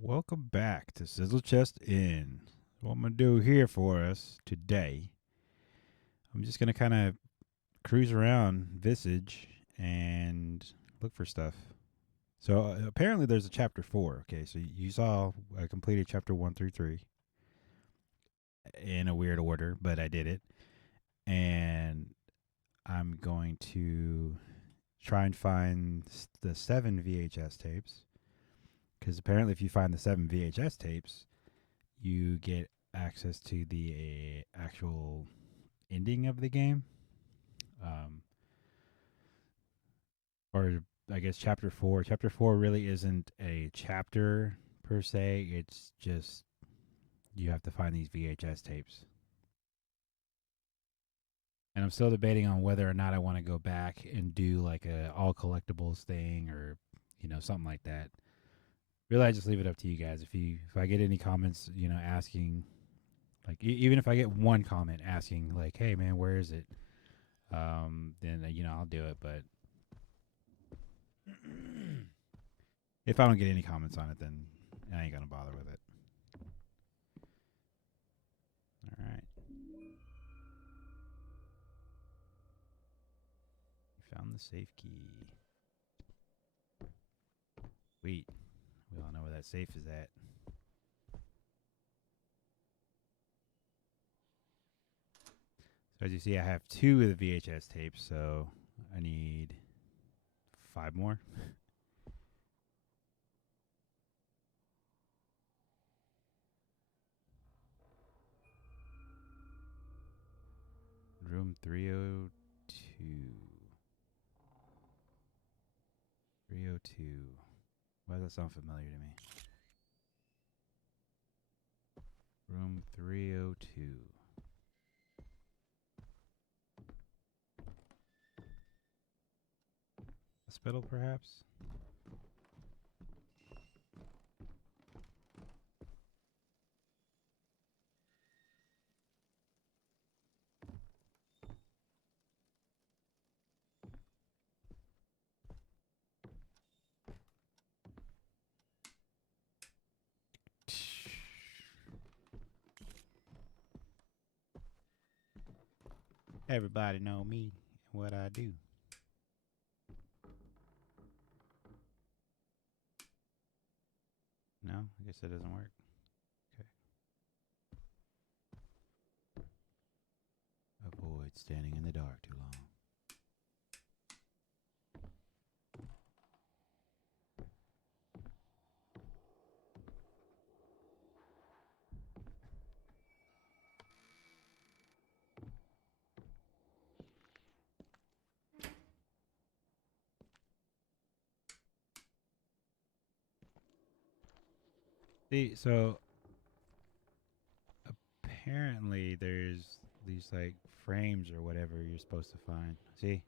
Welcome back to Sizzle Chest Inn. What I'm going to do here for us today, I'm just going to kind of cruise around Visage and look for stuff. So apparently there's a chapter 4. Okay, so you saw I completed chapter 1 through 3 in a weird order, but I did it. And I'm going to try and find the 7 VHS tapes. Because apparently if you find the 7 VHS tapes, you get access to the actual ending of the game. Or I guess chapter 4. Chapter 4 really isn't a chapter per se. It's just you have to find these VHS tapes. And I'm still debating on whether or not I want to go back and do like a all collectibles thing or, something like that. Really, I just leave it up to you guys. If I get any comments, asking, like even if I get one comment asking, like, "Hey man, where is it?" Then I'll do it. But if I don't get any comments on it, then I ain't gonna bother with it. All right. You found the safe key. Wait, we all know where that safe is at. So as you see, I have 2 of the VHS tapes, so I need 5 more. Room 302. 302. Why does that sound familiar to me? Room 302. Hospital, perhaps? Everybody know me and what I do. No, I guess that doesn't work. Okay. Avoid standing in the dark too long. See, so apparently there's these like frames or whatever you're supposed to find. See?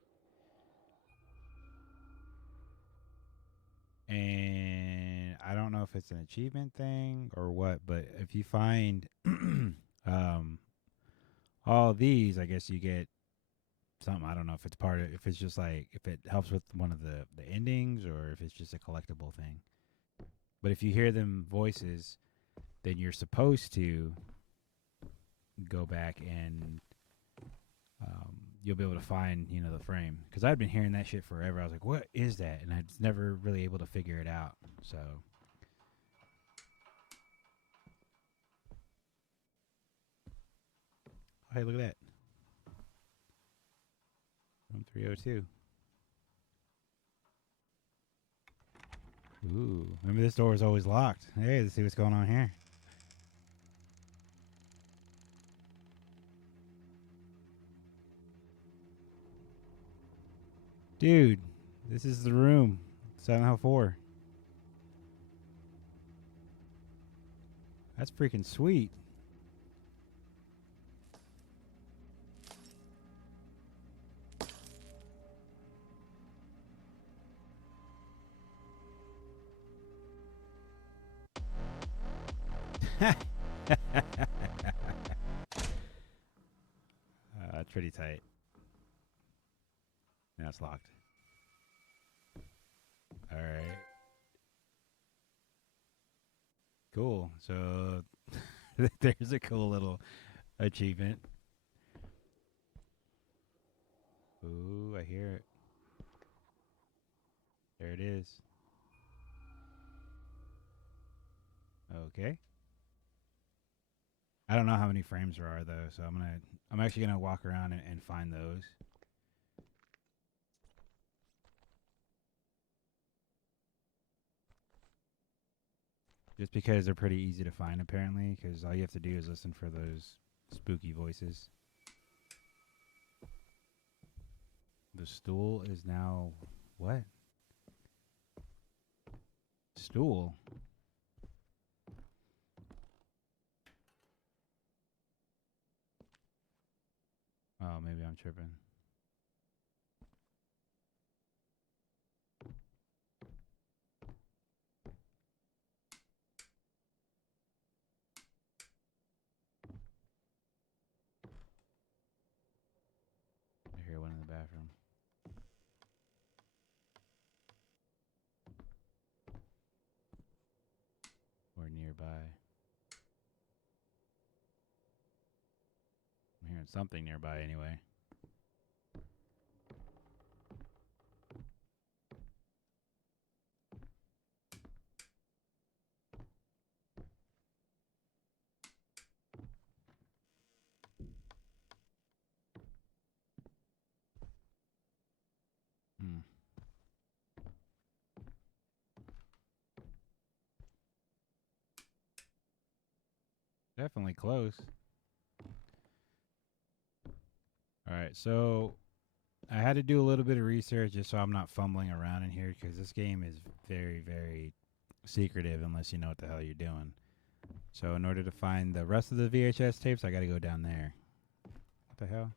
And I don't know if it's an achievement thing or what, but if you find all these, I guess you get something. I don't know if it's part of, if it's just like, if it helps with one of the endings or if it's just a collectible thing. But if you hear them voices, then you're supposed to go back and you'll be able to find, the frame. Because I'd been hearing that shit forever. I was like, what is that? And I was never really able to figure it out. So. Oh, hey, look at that. Room 302. Ooh, remember this door is always locked. Hey, let's see what's going on here. Dude, this is the room. 704. That's freaking sweet. That's pretty tight. Now it's locked. All right. Cool. So there's a cool little achievement. Ooh, I hear it. There it is. Okay. I don't know how many frames there are though, so I'm actually gonna walk around and find those. Just because they're pretty easy to find apparently, because all you have to do is listen for those spooky voices. The stool is now what? Stool. Oh, maybe I'm tripping. I hear one in the bathroom. Or nearby. I'm hearing something nearby anyway. Hmm. Definitely close. All right, so I had to do a little bit of research just so I'm not fumbling around in here because this game is very, very secretive unless you know what the hell you're doing. So in order to find the rest of the VHS tapes, I got to go down there. What the hell?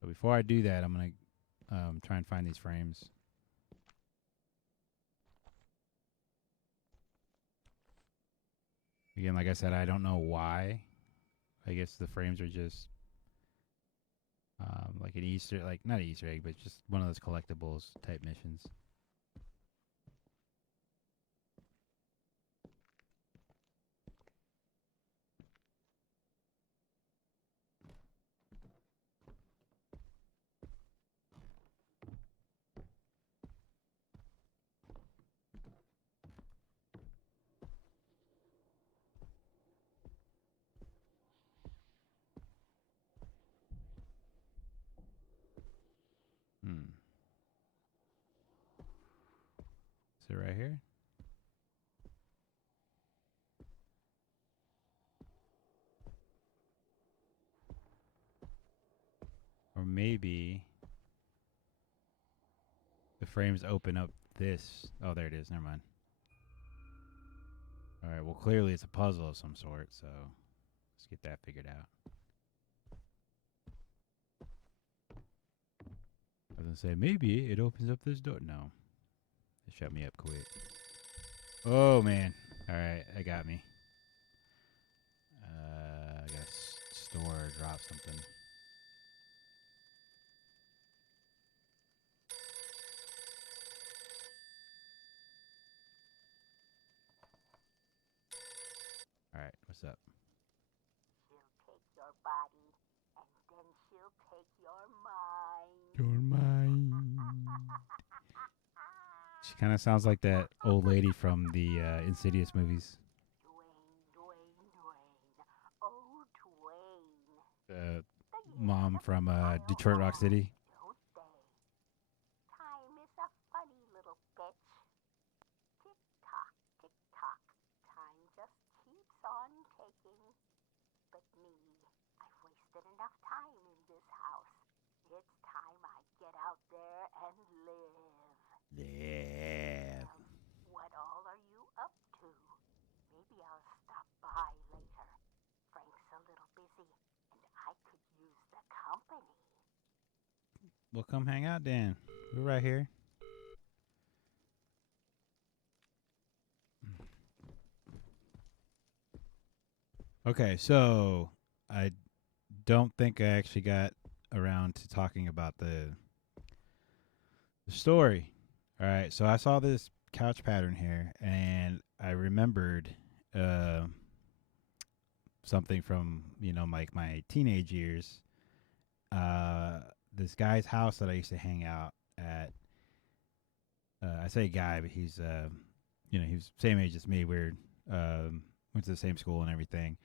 But before I do that, I'm going to try and find these frames. Again, like I said, I don't know why. I guess the frames are just like an Easter, like not an Easter egg, but just one of those collectibles type missions. Is it right here? Or maybe the frames open up this. Oh, there it is. Never mind. All right. Well, clearly it's a puzzle of some sort. So let's get that figured out. I was going to say, maybe it opens up this door. No. It shut me up quick. Oh, man. All right. That got me. I got to store or drop something. All right. What's up? She'll take your body, and then she'll take your mind. Your mind. She kind of sounds like that old lady from the Insidious movies. Dwayne. Oh, Dwayne. The mom from Detroit Rock City. Don't they? Time is a funny little bitch. Tick-tock, tick-tock. Time just keeps on ticking. But me, I've wasted enough time in this house. It's time I get out there and live. Yeah. What all are you up to? Maybe I'll stop by later. Frank's a little busy, and I could use the company. Well, come hang out, Dan. We're right here. Okay, so I don't think I actually got around to talking about the story. All right, so I saw this couch pattern here, and I remembered uh, something from like my teenage years. This guy's house that I used to hang out at. I say guy, but he's he was same age as me. We're went to the same school and everything.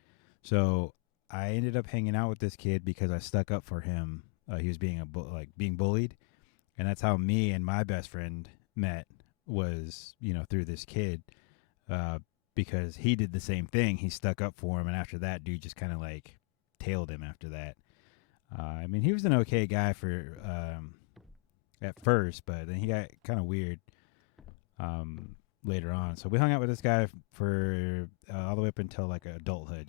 So I ended up hanging out with this kid because I stuck up for him. He was being being bullied, and that's how me and my best friend met. Was through this kid, because he did the same thing. He stuck up for him, and after that, dude just kind of like tailed him. After that, I mean, he was an okay guy for at first, but then he got kind of weird later on. So we hung out with this guy for all the way up until like adulthood.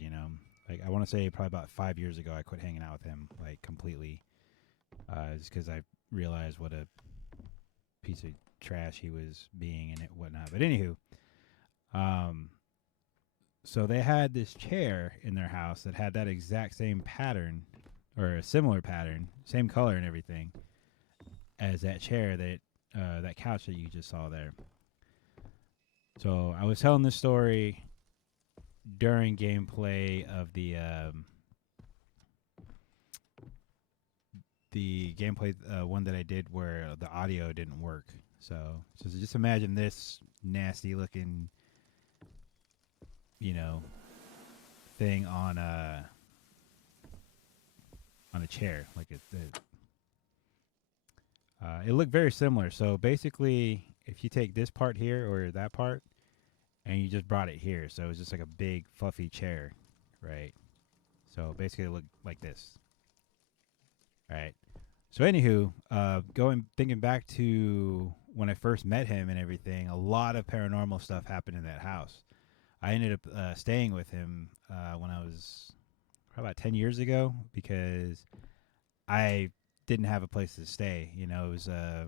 Like I want to say probably about 5 years ago, I quit hanging out with him like completely, just because I realized what a piece of trash he was being and whatnot. But anywho, so they had this chair in their house that had that exact same pattern or a similar pattern, same color and everything as that chair that couch that you just saw there. So I was telling this story during gameplay of the gameplay one that I did where the audio didn't work. So just imagine this nasty looking, thing on a chair. Like it looked very similar. So basically, if you take this part here or that part, and you just brought it here, so it was just like a big fluffy chair, right? So basically, it looked like this. All right. So anywho, thinking back to when I first met him and everything, a lot of paranormal stuff happened in that house. I ended up staying with him when I was probably about 10 years ago because I didn't have a place to stay. It was I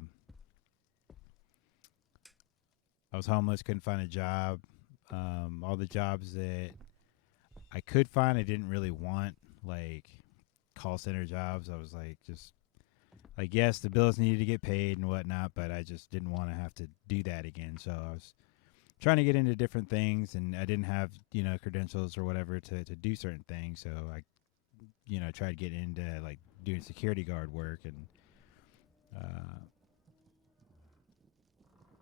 was homeless, couldn't find a job. All the jobs that I could find, I didn't really want, like call center jobs. I was like, just like, yes, the bills needed to get paid and whatnot, but I just didn't want to have to do that again. So I was trying to get into different things, and I didn't have, credentials or whatever to do certain things. So I, tried getting into like doing security guard work,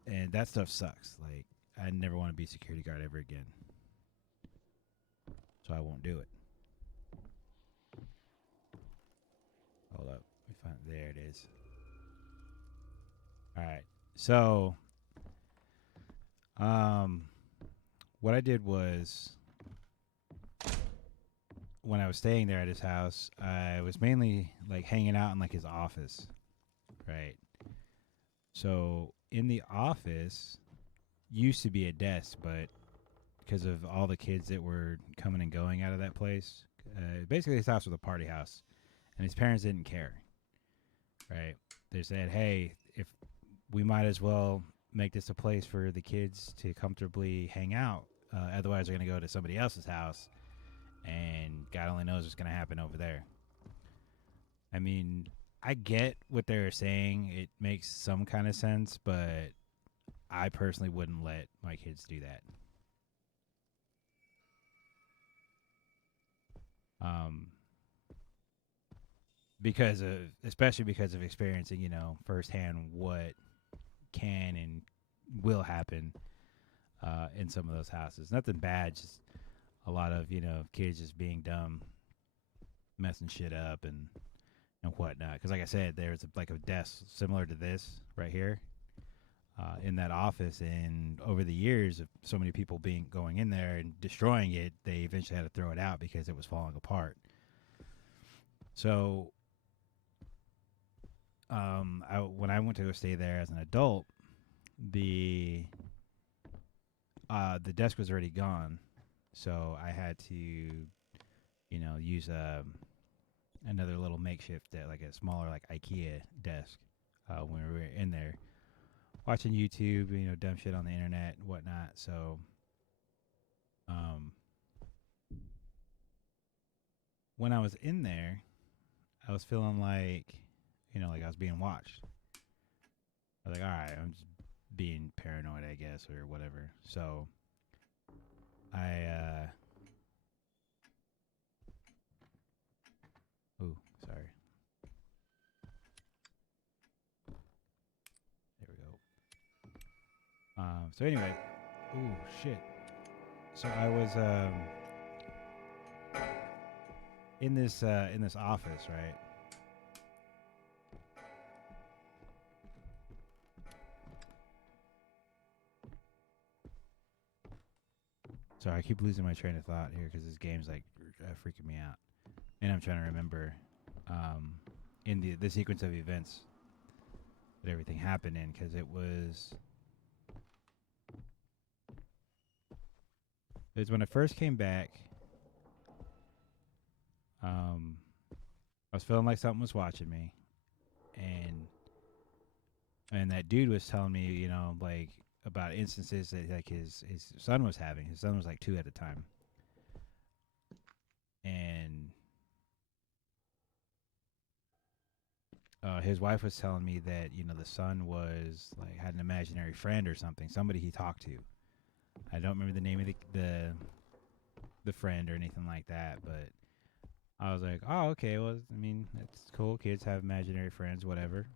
and that stuff sucks. Like, I never want to be a security guard ever again. So I won't do it. Hold up. Let me find it. There it is. All right. So, what I did was when I was staying there at his house, I was mainly like hanging out in like his office, right? So in the office used to be a desk, but because of all the kids that were coming and going out of that place, basically his house was a party house, and his parents didn't care, right? They said, hey, if we might as well make this a place for the kids to comfortably hang out. Otherwise, they're going to go to somebody else's house, and God only knows what's going to happen over there. I mean, I get what they're saying. It makes some kind of sense, but I personally wouldn't let my kids do that. Especially because of experiencing, firsthand what can and will happen in some of those houses. Nothing bad, just a lot of, kids just being dumb, messing shit up and whatnot. Because like I said, there's like a desk similar to this right here in that office, and over the years of so many people going in there and destroying it, they eventually had to throw it out because it was falling apart. So when I went to go stay there as an adult, the desk was already gone, so I had to, use another little makeshift, like a smaller like IKEA desk when we were in there watching YouTube, dumb shit on the internet and whatnot. So, when I was in there, I was feeling like, like I was being watched. I was like, all right, I'm just being paranoid, I guess, or whatever. So I ooh, sorry. There we go. So anyway, ooh, shit. So I was in this office, right? Sorry, I keep losing my train of thought here because this game's like freaking me out, and I'm trying to remember in the sequence of events that everything happened in, because it was when I first came back. I was feeling like something was watching me, and that dude was telling me, you know, like about instances that like his son was having. His son was like 2 at the time, and his wife was telling me that, you know, the son was like had an imaginary friend or something, somebody he talked to. I don't remember the name of the friend or anything like that, but I was like, oh, okay, well, I mean, it's cool. Kids have imaginary friends, whatever.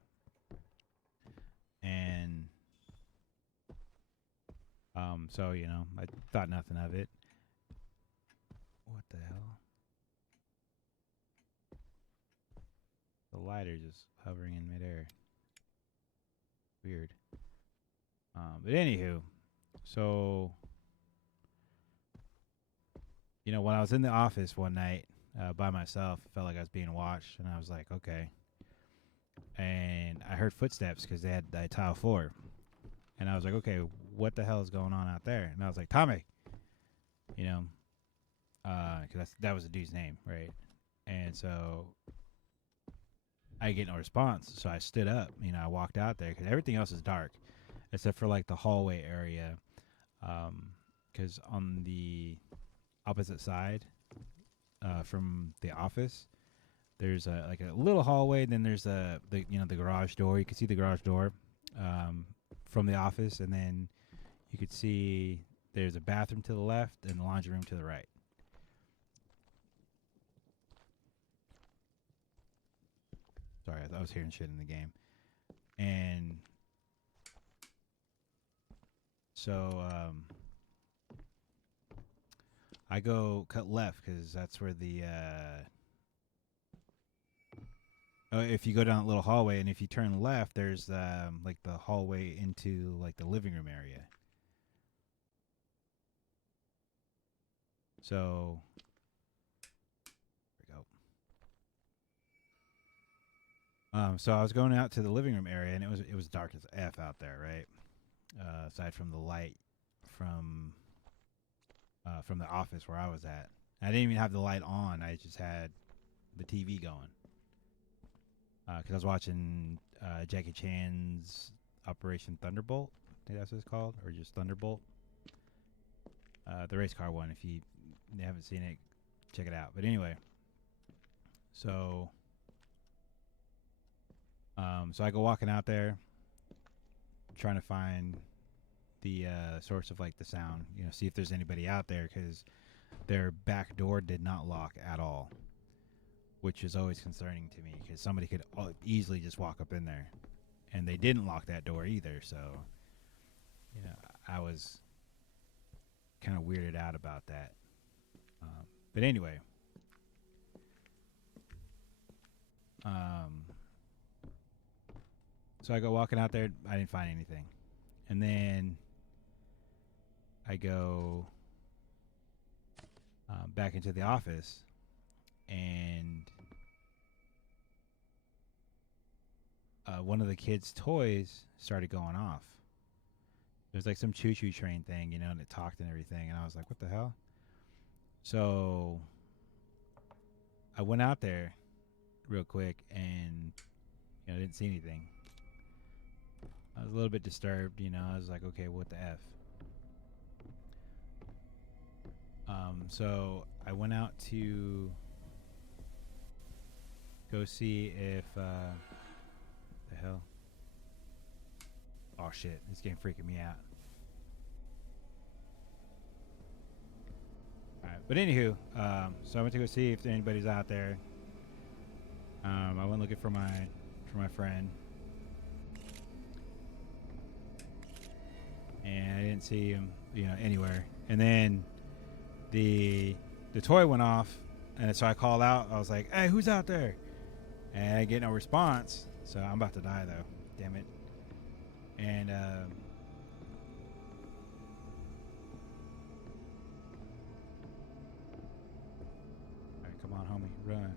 And so, you know, I thought nothing of it. What the hell? The lighter just hovering in midair. Weird. But anywho, so, you know, when I was in the office one night by myself, I felt like I was being watched, and I was like, okay. And I heard footsteps because they had tile floor. And I was like, okay, what the hell is going on out there? And I was like, Tommy, you know, because that was the dude's name, right? And so I get no response. So I stood up, you know, I walked out there because everything else is dark except for like the hallway area. Because on the opposite side from the office, there's like a little hallway. Then there's the garage door. You can see the garage door from the office, and then you could see there's a bathroom to the left and the laundry room to the right. Sorry, I was hearing shit in the game. And so I go cut left because that's where the if you go down that little hallway, and if you turn left, there's like the hallway into like the living room area. So there we go. So I was going out to the living room area, and it was dark as F out there, right? Aside from the light from the office where I was at. I didn't even have the light on. I just had the TV going. Because I was watching Jackie Chan's Operation Thunderbolt. I think that's what it's called. Or just Thunderbolt. The race car one. If you haven't seen it, check it out. But anyway. So I go walking out there, trying to find the source of like the sound, you know, see if there's anybody out there, because their back door did not lock at all, which is always concerning to me because somebody could easily just walk up in there, and they didn't lock that door either. So, you know, I was kind of weirded out about that. But anyway, so I go walking out there. I didn't find anything, and then I go back into the office, and one of the kids' toys started going off. It was like some choo-choo train thing, you know, and it talked and everything, and I was like, what the hell? So I went out there real quick, and, you know, I didn't see anything. I was a little bit disturbed, you know. I was like, okay, what the F? So I went out to go see if the hell. Oh shit, this game freaking me out. Alright, but anywho, so I went to go see if anybody's out there. I went looking for my friend. And I didn't see him, anywhere. And then the toy went off, and so I called out. I was like, "Hey, who's out there?" And I get no response. So I'm about to die though. Damn it. And all right, come on, homie, run.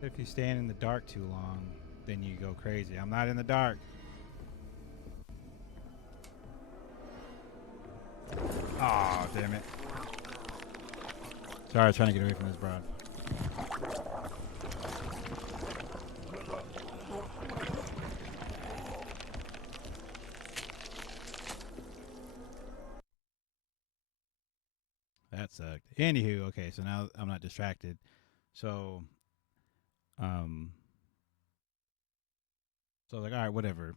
If you stand in the dark too long, then you go crazy. I'm not in the dark. Oh, damn it. Sorry, I was trying to get away from this broad. That sucked. Anywho, okay, so now I'm not distracted. So so I was like, all right, whatever.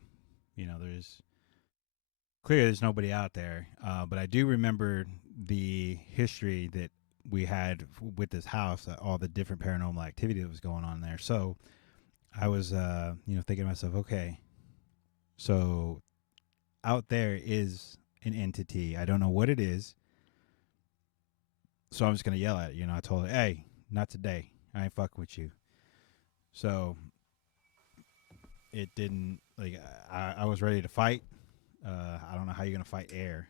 There's nobody out there. But I do remember the history that we had with this house, all the different paranormal activity that was going on there. So I was, thinking to myself, okay, so out there is an entity. I don't know what it is. So I'm just going to yell at it. I told her, hey, not today. I ain't fucking with you. So it didn't, I was ready to fight. I don't know how you're going to fight air,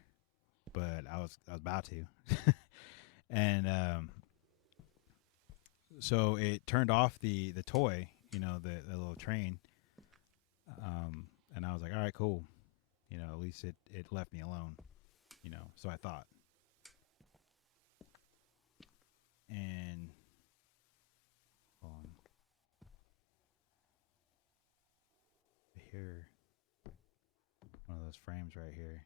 but I was about to. And so it turned off the toy, the little train. And I was like, all right, cool. At least it left me alone, so I thought. And hold on. Here, one of those frames right here.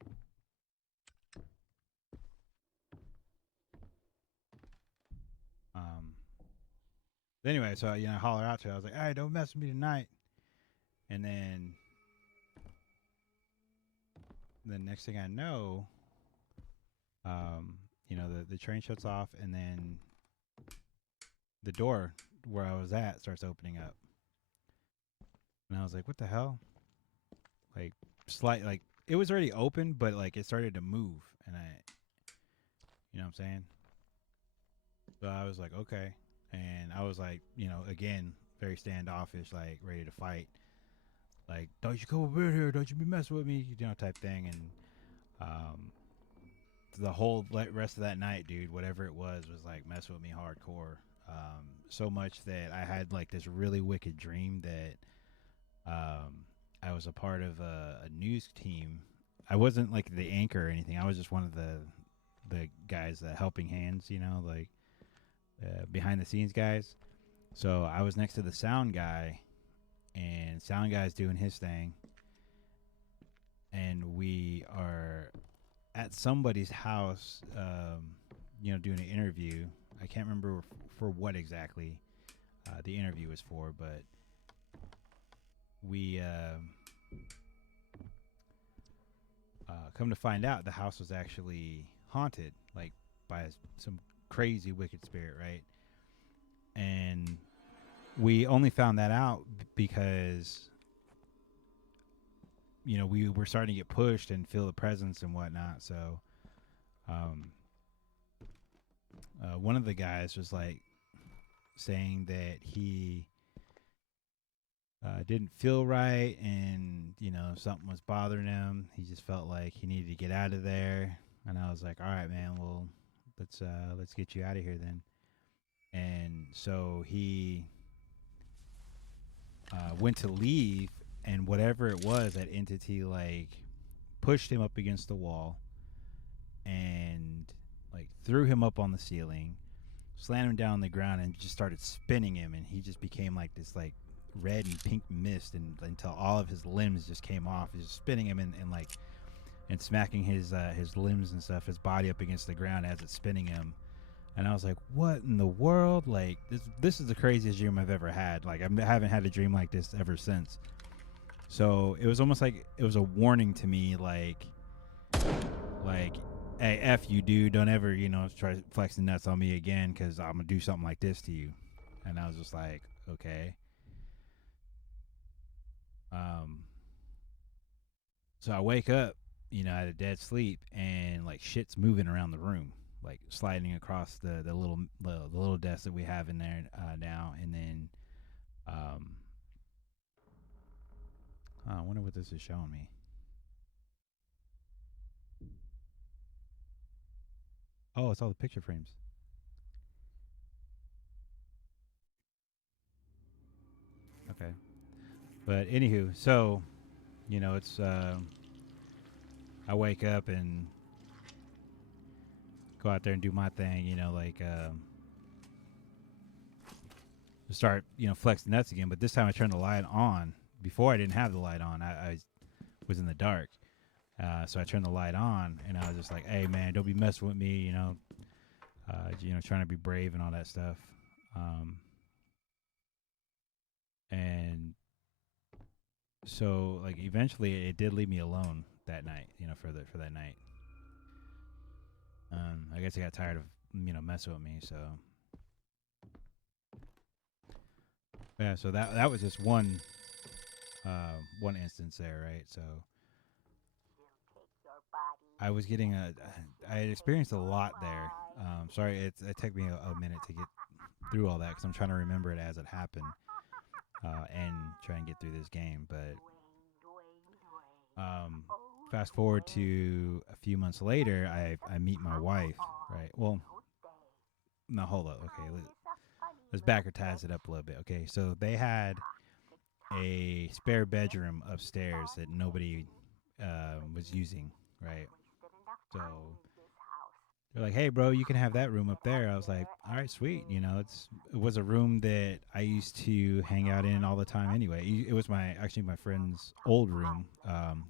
Anyway, so I holler out to her. I was like, "Hey, don't mess with me tonight." And then the next thing I know, the train shuts off, and then the door where I was at starts opening up, and I was like, "What the hell?" Like it was already open, but like it started to move, and you know what I'm saying? So I was like, okay. And I was like, again, very standoffish, like ready to fight. Like, don't you come over here, don't you be messing with me, type thing. And the whole rest of that night, dude, whatever it was like messing with me hardcore. So much that I had like this really wicked dream that I was a part of a news team. I wasn't like the anchor or anything. I was just one of the guys, the helping hands, like behind the scenes guys. So I was next to the sound guy, and sound guy's doing his thing, and we are at somebody's house, doing an interview. I can't remember for what exactly the interview was for, but we come to find out the house was actually haunted, like by some crazy wicked spirit, right? And we only found that out because we were starting to get pushed and feel the presence and whatnot. So one of the guys was like saying that he didn't feel right, and something was bothering him. He just felt like he needed to get out of there. And I was like, all right, man, well, let's get you out of here then. And so he went to leave, and whatever it was, that entity like pushed him up against the wall and like threw him up on the ceiling, slammed him down on the ground, and just started spinning him. And he just became like this like red and pink mist, and until all of his limbs just came off. He was just spinning him and smacking his limbs and stuff, his body up against the ground as it's spinning him. And I was like, what in the world? Like, this is the craziest dream I've ever had. Like, I haven't had a dream like this ever since. So it was almost like it was a warning to me, like, hey, F you, dude. Don't ever, try flexing nuts on me again, because I'm going to do something like this to you. And I was just like, okay. So I wake up, out of dead sleep, and like shit's moving around the room, like sliding across the little desk that we have in there now, and then I wonder what this is showing me. Oh, it's all the picture frames. Okay, but anywho, so it's I wake up and go out there and do my thing, start flex the nuts again. But this time I turned the light on. Before I didn't have the light on. I was in the dark. So I turned the light on, and I was just like, "Hey, man, don't be messing with me," trying to be brave and all that stuff. And so, like, eventually, it did leave me alone that night. For that night. I guess I got tired of messing with me. So yeah, so that was just one instance there, right? So I was getting I had experienced a lot there. Sorry, it took me a minute to get through all that because I'm trying to remember it as it happened and try and get through this game. But fast forward to a few months later, I meet my wife, right? Well, no, hold up. Okay, let's backwards it up a little bit. Okay, so they had a spare bedroom upstairs that nobody was using, right? So they're like, "Hey, bro, you can have that room up there." I was like, "All right, sweet." It was a room that I used to hang out in all the time. Anyway, it was my friend's old room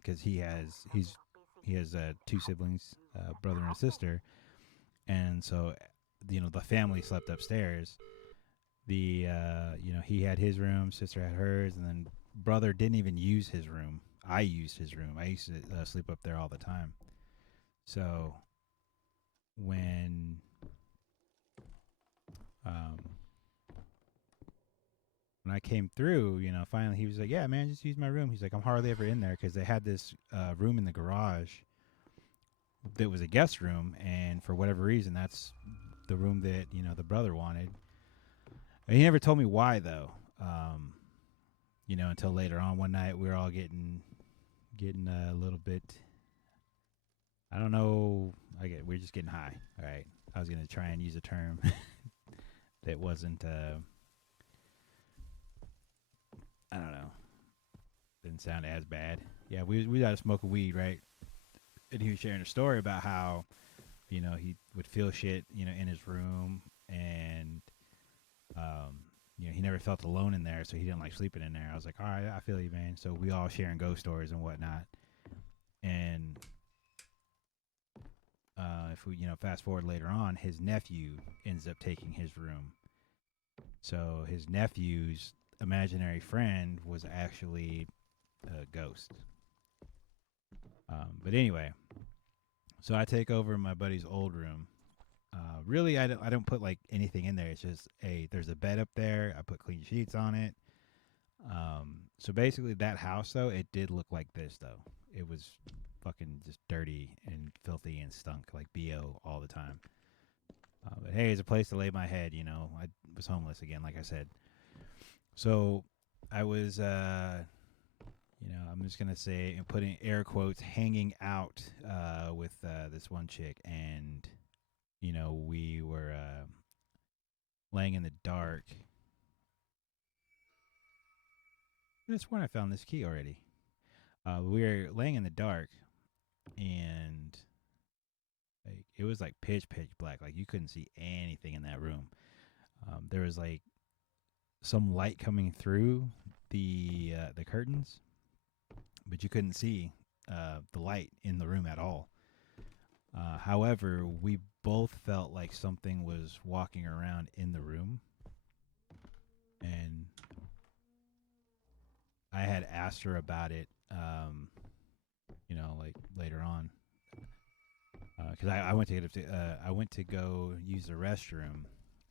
because he has two siblings, brother and a sister, and so the family slept upstairs. The he had his room, sister had hers, and then brother didn't even use his room. I used his room. I used to sleep up there all the time. So when um, when I came through, finally he was like, "Yeah, man, just use my room." He's like, "I'm hardly ever in there because they had this room in the garage that was a guest room, and for whatever reason, that's the room that the brother wanted." And he never told me why though. Until later on one night we were all getting a little bit. I don't know. We're just getting high. All right. I was gonna try and use a term that wasn't. I don't know. Didn't sound as bad. Yeah, we got smoking weed, right? And he was sharing a story about how, he would feel shit, in his room, and he never felt alone in there, so he didn't like sleeping in there. I was like, all right, I feel you, man. So we all sharing ghost stories and whatnot. And if we, fast forward later on, his nephew ends up taking his room. So his nephew's imaginary friend was actually a ghost. But anyway, so I take over my buddy's old room. Really, I don't put like anything in there. It's just there's a bed up there. I put clean sheets on it. So basically, that house though, it did look like this though. It was fucking just dirty and filthy and stunk like BO all the time. But hey, it's a place to lay my head. I was homeless again, like I said. So I was, I'm just gonna say and putting air quotes, hanging out with this one chick, and we were laying in the dark. That's when I found this key already. We were laying in the dark, and like it was like pitch black. Like you couldn't see anything in that room. There was like some light coming through the curtains, but you couldn't see the light in the room at all. However, we both felt like something was walking around in the room. And I had asked her about it, you know, like later on, because I went to I went to go use the restroom,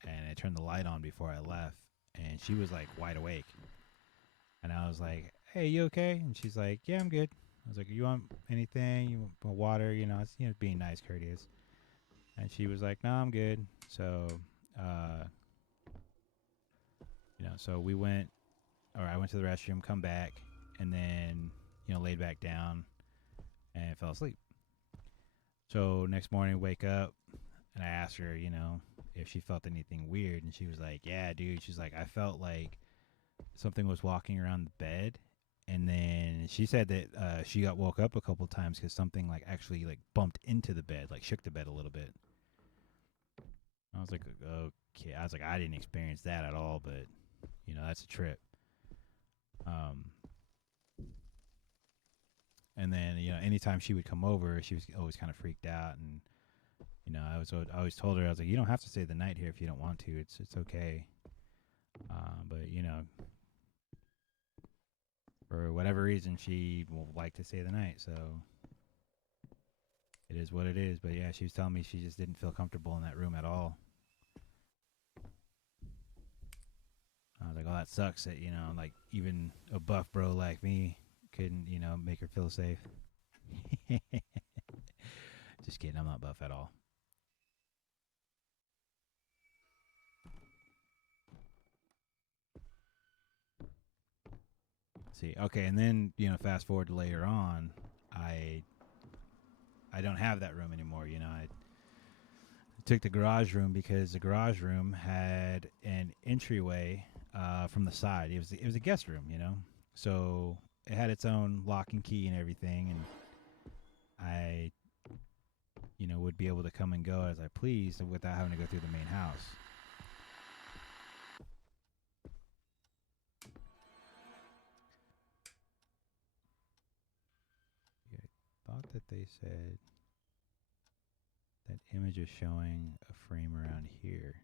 and I turned the light on before I left, and she was like wide awake, and I was like, "Hey, you okay?" And she's like, "Yeah, I'm good." I was like, "You want anything? You want water?" You know, it's, you know, being nice, courteous. And she was like, "No, I'm good." So, you know, so we went, or I went to the restroom, come back, and then, you know, laid back down and fell asleep. So next morning, wake up, and I asked her, you know, if she felt anything weird, and she was like, "Yeah, dude." She's like, "I felt like something was walking around the bed." And then she said that she got woke up a couple times because something like actually like bumped into the bed, like shook the bed a little bit. I was like, okay. I was like, I didn't experience that at all, but you know, that's a trip. And then, you know, anytime she would come over, she was always kind of freaked out. And you know, I always told her, I was like, you don't have to stay the night here if you don't want to. It's okay. But you know, for whatever reason, she will like to stay the night. So it is what it is. But yeah, she was telling me she just didn't feel comfortable in that room at all. I was like, oh, that sucks that, you know, like even a buff bro like me couldn't, you know, make her feel safe. Just kidding. I'm not buff at all. See, okay, and then, you know, fast forward to later on, I don't have that room anymore. You know, I took the garage room because the garage room had an entryway from the side. It was a guest room, you know, so it had its own lock and key and everything, and I, you know, would be able to come and go as I pleased without having to go through the main house. I thought that they said that image is showing a frame around here,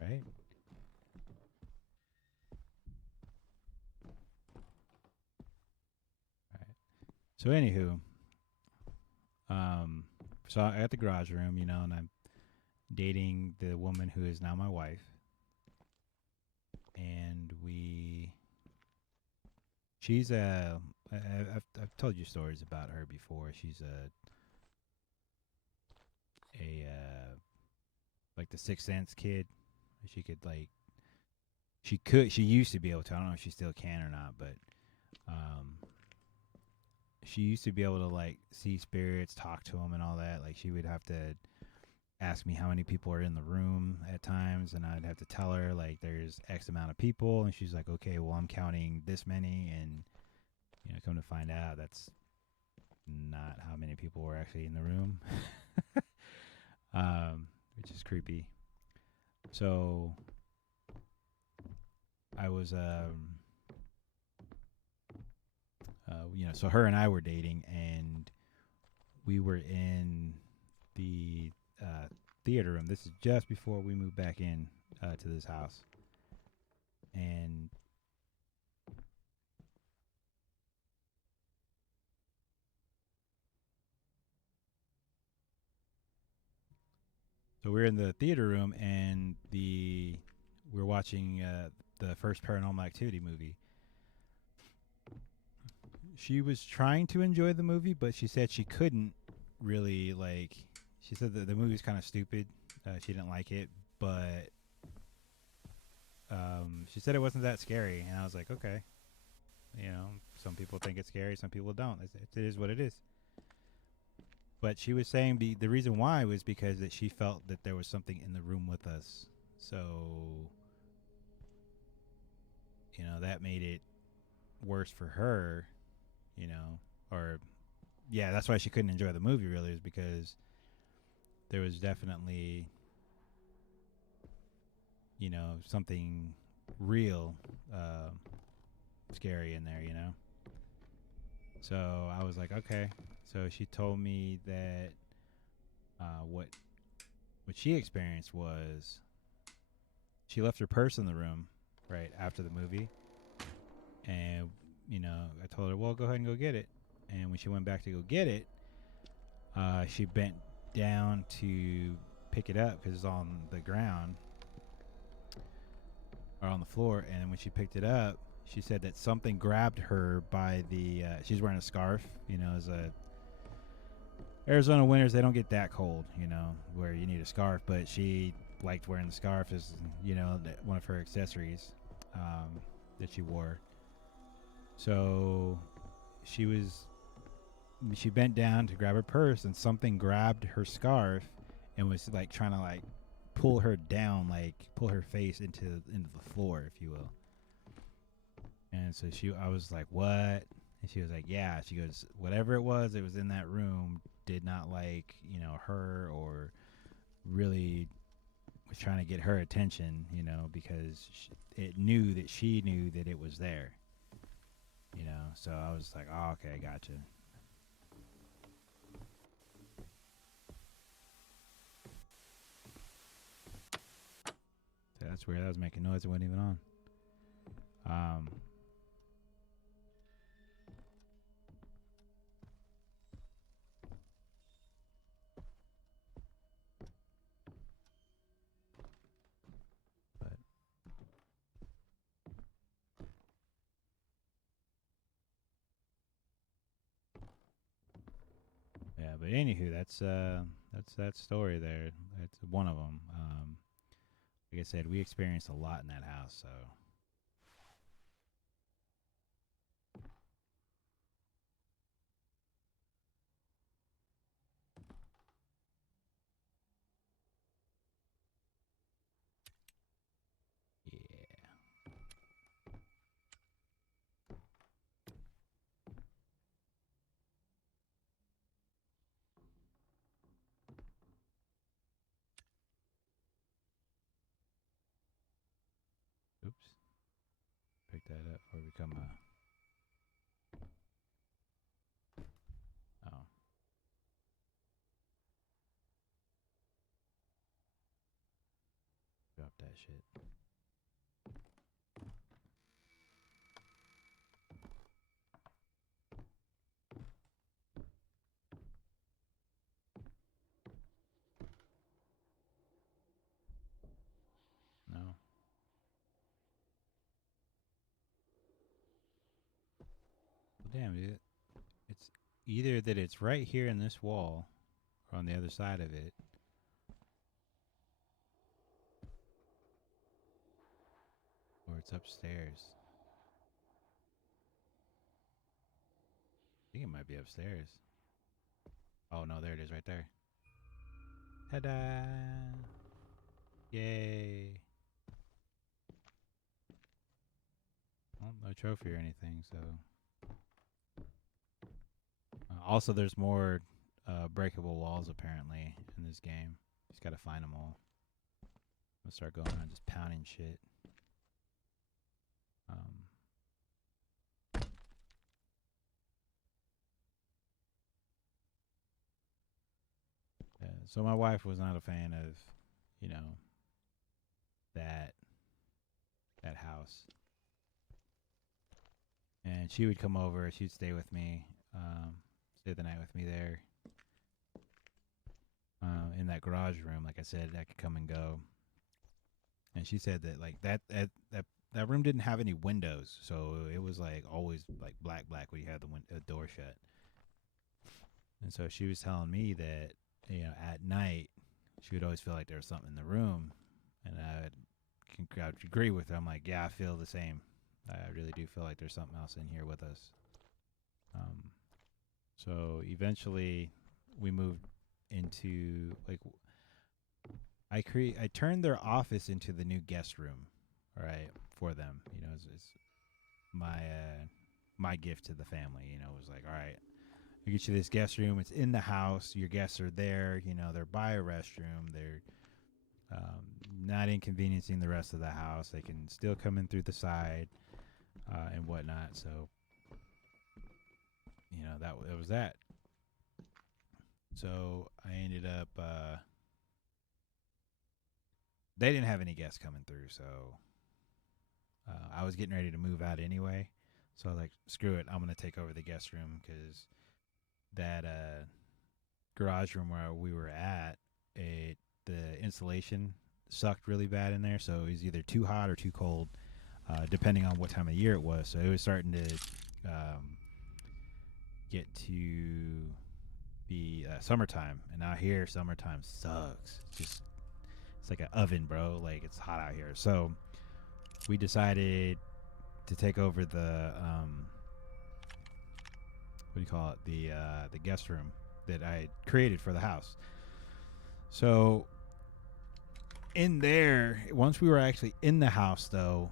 right? Right. So anywho, so I got the garage room, you know, and I'm dating the woman who is now my wife, and she's I've told you stories about her before. She's a like the Sixth Sense kid. She could like she used to be able to. I don't know if she still can or not, but she used to be able to like see spirits, talk to them, and all that. Like she would have to ask me how many people are in the room at times, and I'd have to tell her like there's X amount of people, and she's like, okay, well I'm counting this many, and you know, come to find out that's not how many people were actually in the room, which is creepy. So I was you know, so her and I were dating, and we were in the theater room. This is just before we moved back in to this house. And so we're in the theater room, and we're watching the first Paranormal Activity movie. She was trying to enjoy the movie, but she said she couldn't really like. She said that the movie's kind of stupid. She didn't like it, but she said it wasn't that scary, and I was like, okay. You know, some people think it's scary, some people don't. It is what it is. But she was saying the reason why was because that she felt that there was something in the room with us. So, you know, that made it worse for her, you know, or yeah, that's why she couldn't enjoy the movie really, is because there was definitely, you know, something real scary in there, you know. So I was like, okay. So she told me that what what she experienced was she left her purse in the room right after the movie, and I told her, well, go ahead and go get it. And when she went back to go get it, she bent down to pick it up because it's on the ground or on the floor. And when she picked it up, she said that something grabbed her by the. She's wearing a scarf. As a Arizona winters, they don't get that cold. Where you need a scarf, but she liked wearing the scarf as one of her accessories that she wore. So she bent down to grab her purse, and something grabbed her scarf and was like trying to like pull her down, like pull her face into the floor, if you will. And so I was like, what? And she was like, yeah. She goes, whatever it was in that room did not like, her, or really was trying to get her attention, because it knew that she knew that it was there. So I was like, oh, okay, gotcha. So that's weird. That was making noise. It wasn't even on. But yeah, but anywho, that's that story there. That's one of them. Like I said, we experienced a lot in that house, so. Yeah. Oops. Pick that up or become a. Oh. Drop that shit. No. Well, damn, dude. It's either that it's right here in this wall or on the other side of it. Or it's upstairs. I think it might be upstairs. Oh, no, there it is right there. Ta-da! Yay! Well, no trophy or anything, so. Also, there's more breakable walls, apparently, in this game. Just gotta find them all. I'm gonna start going around just pounding shit. So my wife was not a fan of, that house. And she would come over. She'd stay with me, stay the night with me there. In that garage room, like I said, that could come and go. And she said that like that room didn't have any windows, so it was like always like black when you had the door shut. And so she was telling me that at night she would always feel like there was something in the room, and I would agree with her. I'm like, yeah, I feel the same. I really do feel like there's something else in here with us. So eventually we moved into like I turned their office into the new guest room, right, for them. It's my gift to the family. It was like, all right, I get you this guest room. It's in the house. Your guests are there. They're by a restroom. They're not inconveniencing the rest of the house. They can still come in through the side and whatnot. So, that it was that. So I ended up they didn't have any guests coming through, so I was getting ready to move out anyway. So I was like, screw it, I'm gonna take over the guest room because that garage room where we were at, the insulation sucked really bad in there, so it was either too hot or too cold, depending on what time of year it was. So it was starting to get to be summertime, and out here summertime sucks. It's like an oven, bro. Like, it's hot out here. So we decided to take over the what do you call it, the guest room that I created for the house. So in there, once we were actually in the house, though,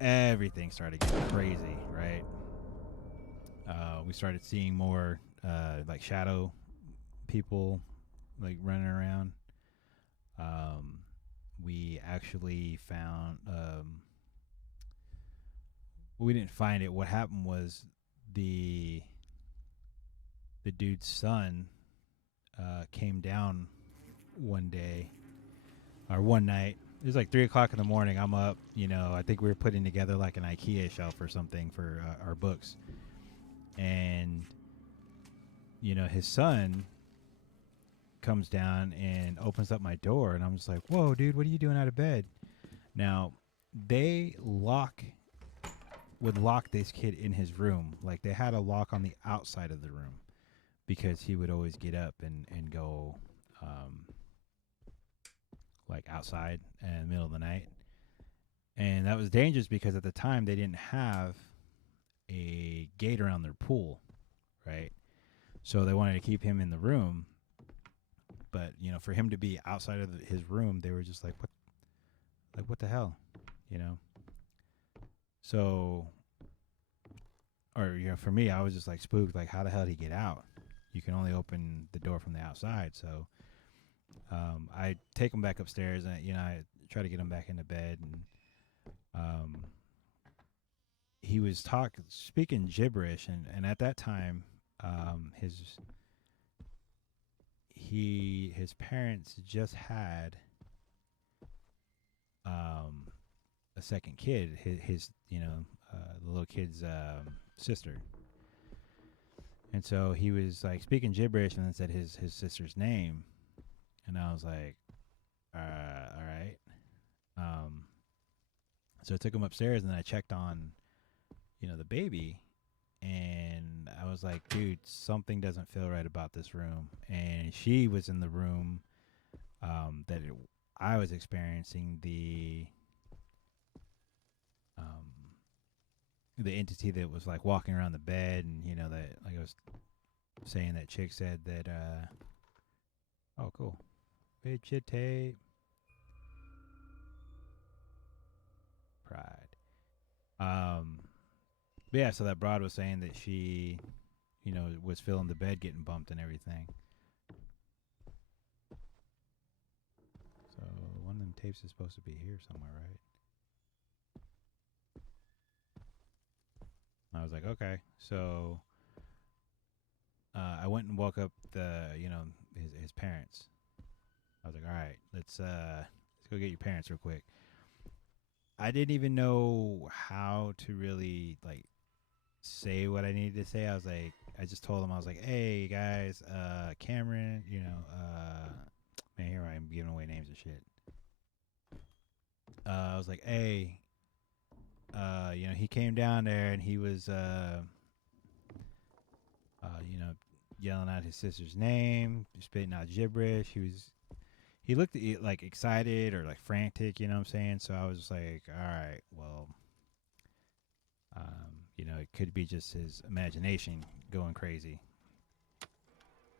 everything started getting crazy, right? We started seeing more like shadow people like running around. We actually found we didn't find it. What happened was the dude's son came down one day or one night. It was like 3 o'clock in the morning. I'm up, I think we were putting together like an IKEA shelf or something for our books. And, his son comes down and opens up my door, and I'm just like, whoa, dude, what are you doing out of bed? Now, they would lock this kid in his room. Like, they had a lock on the outside of the room because he would always get up and go like outside in the middle of the night. And that was dangerous because at the time they didn't have a gate around their pool, right? So they wanted to keep him in the room. But, for him to be outside of his room, they were just like, what the hell, So, or, for me, I was just like spooked, like, how the hell did he get out? You can only open the door from the outside. So I take him back upstairs, and, I try to get him back into bed. And he was speaking gibberish. And at that time, his parents just had a second kid, his the little kid's sister. And so he was like speaking gibberish and then said his sister's name. And I was like, all right. So I took him upstairs, and then I checked on, the baby. And I was like, dude, something doesn't feel right about this room. And she was in the room I was experiencing the entity that was like walking around the bed, and that, like I was saying, that chick said that oh, cool, vegetate pride. But yeah, so that broad was saying that she was feeling the bed getting bumped and everything. So one of them tapes is supposed to be here somewhere, right? I was like, okay. So I went and woke up his parents. I was like, all right, let's go get your parents real quick. I didn't even know how to really like say what I needed to say. I was like, I just told them, I was like, hey guys, Cameron, man, here I am giving away names and shit. I was like, hey, he came down there and he was, yelling out his sister's name, spitting out gibberish. He looked like excited or like frantic, you know what I'm saying? So I was just like, all right, well, it could be just his imagination going crazy.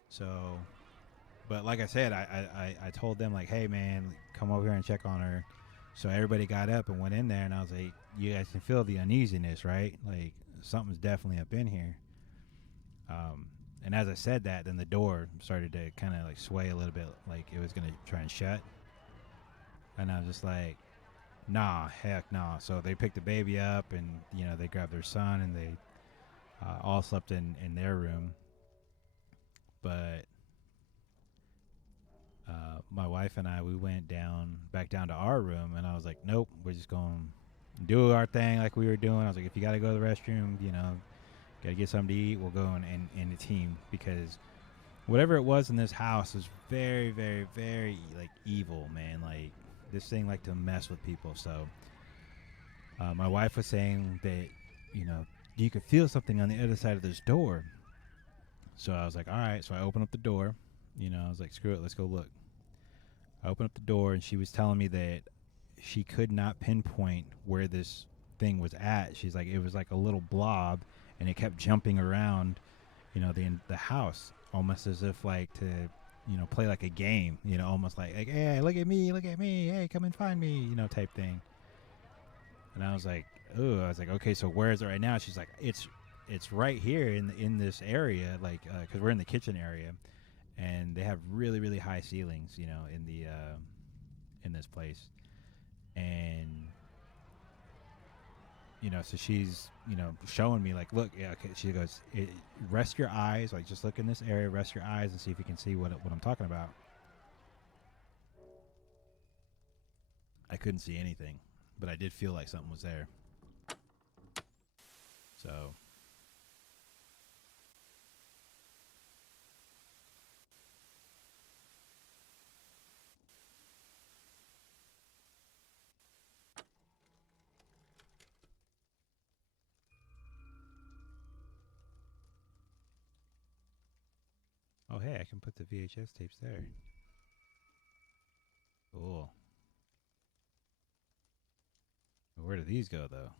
So, but like I said, I told them, like, hey man, come over here and check on her. So everybody got up and went in there, and I was like, you guys can feel the uneasiness, right? Like, something's definitely up in here. And as I said that, then the door started to kind of like sway a little bit, like it was going to try and shut. And I was just like, nah, heck nah. So they picked the baby up, and, they grabbed their son, and they all slept in their room. But my wife and I, we went back down to our room, and I was like, nope, we're just going to do our thing like we were doing. I was like, if you got to go to the restroom, got to get something to eat, we'll go in a team, because whatever it was in this house was very, very, very like evil, man. Like this thing liked to mess with people. So my wife was saying that, you could feel something on the other side of this door. So I was like, all right. So I opened up the door. I was like, screw it, let's go look. I opened up the door, and she was telling me that she could not pinpoint where this thing was at. She's like, it was like a little blob, and it kept jumping around, the house, almost as if like to, play like a game, almost like, hey, look at me, hey, come and find me, type thing. And I was like, oh, okay, so where is it right now? She's like, it's right here in this area, like, because we're in the kitchen area, and they have really, really high ceilings, in this place. And so she's showing me, like, look, yeah, okay. She goes, rest your eyes, like, just look in this area, rest your eyes, and see if you can see what I'm talking about. I couldn't see anything, but I did feel like something was there. So oh, hey, I can put the VHS tapes there. Cool. Where do these go, though?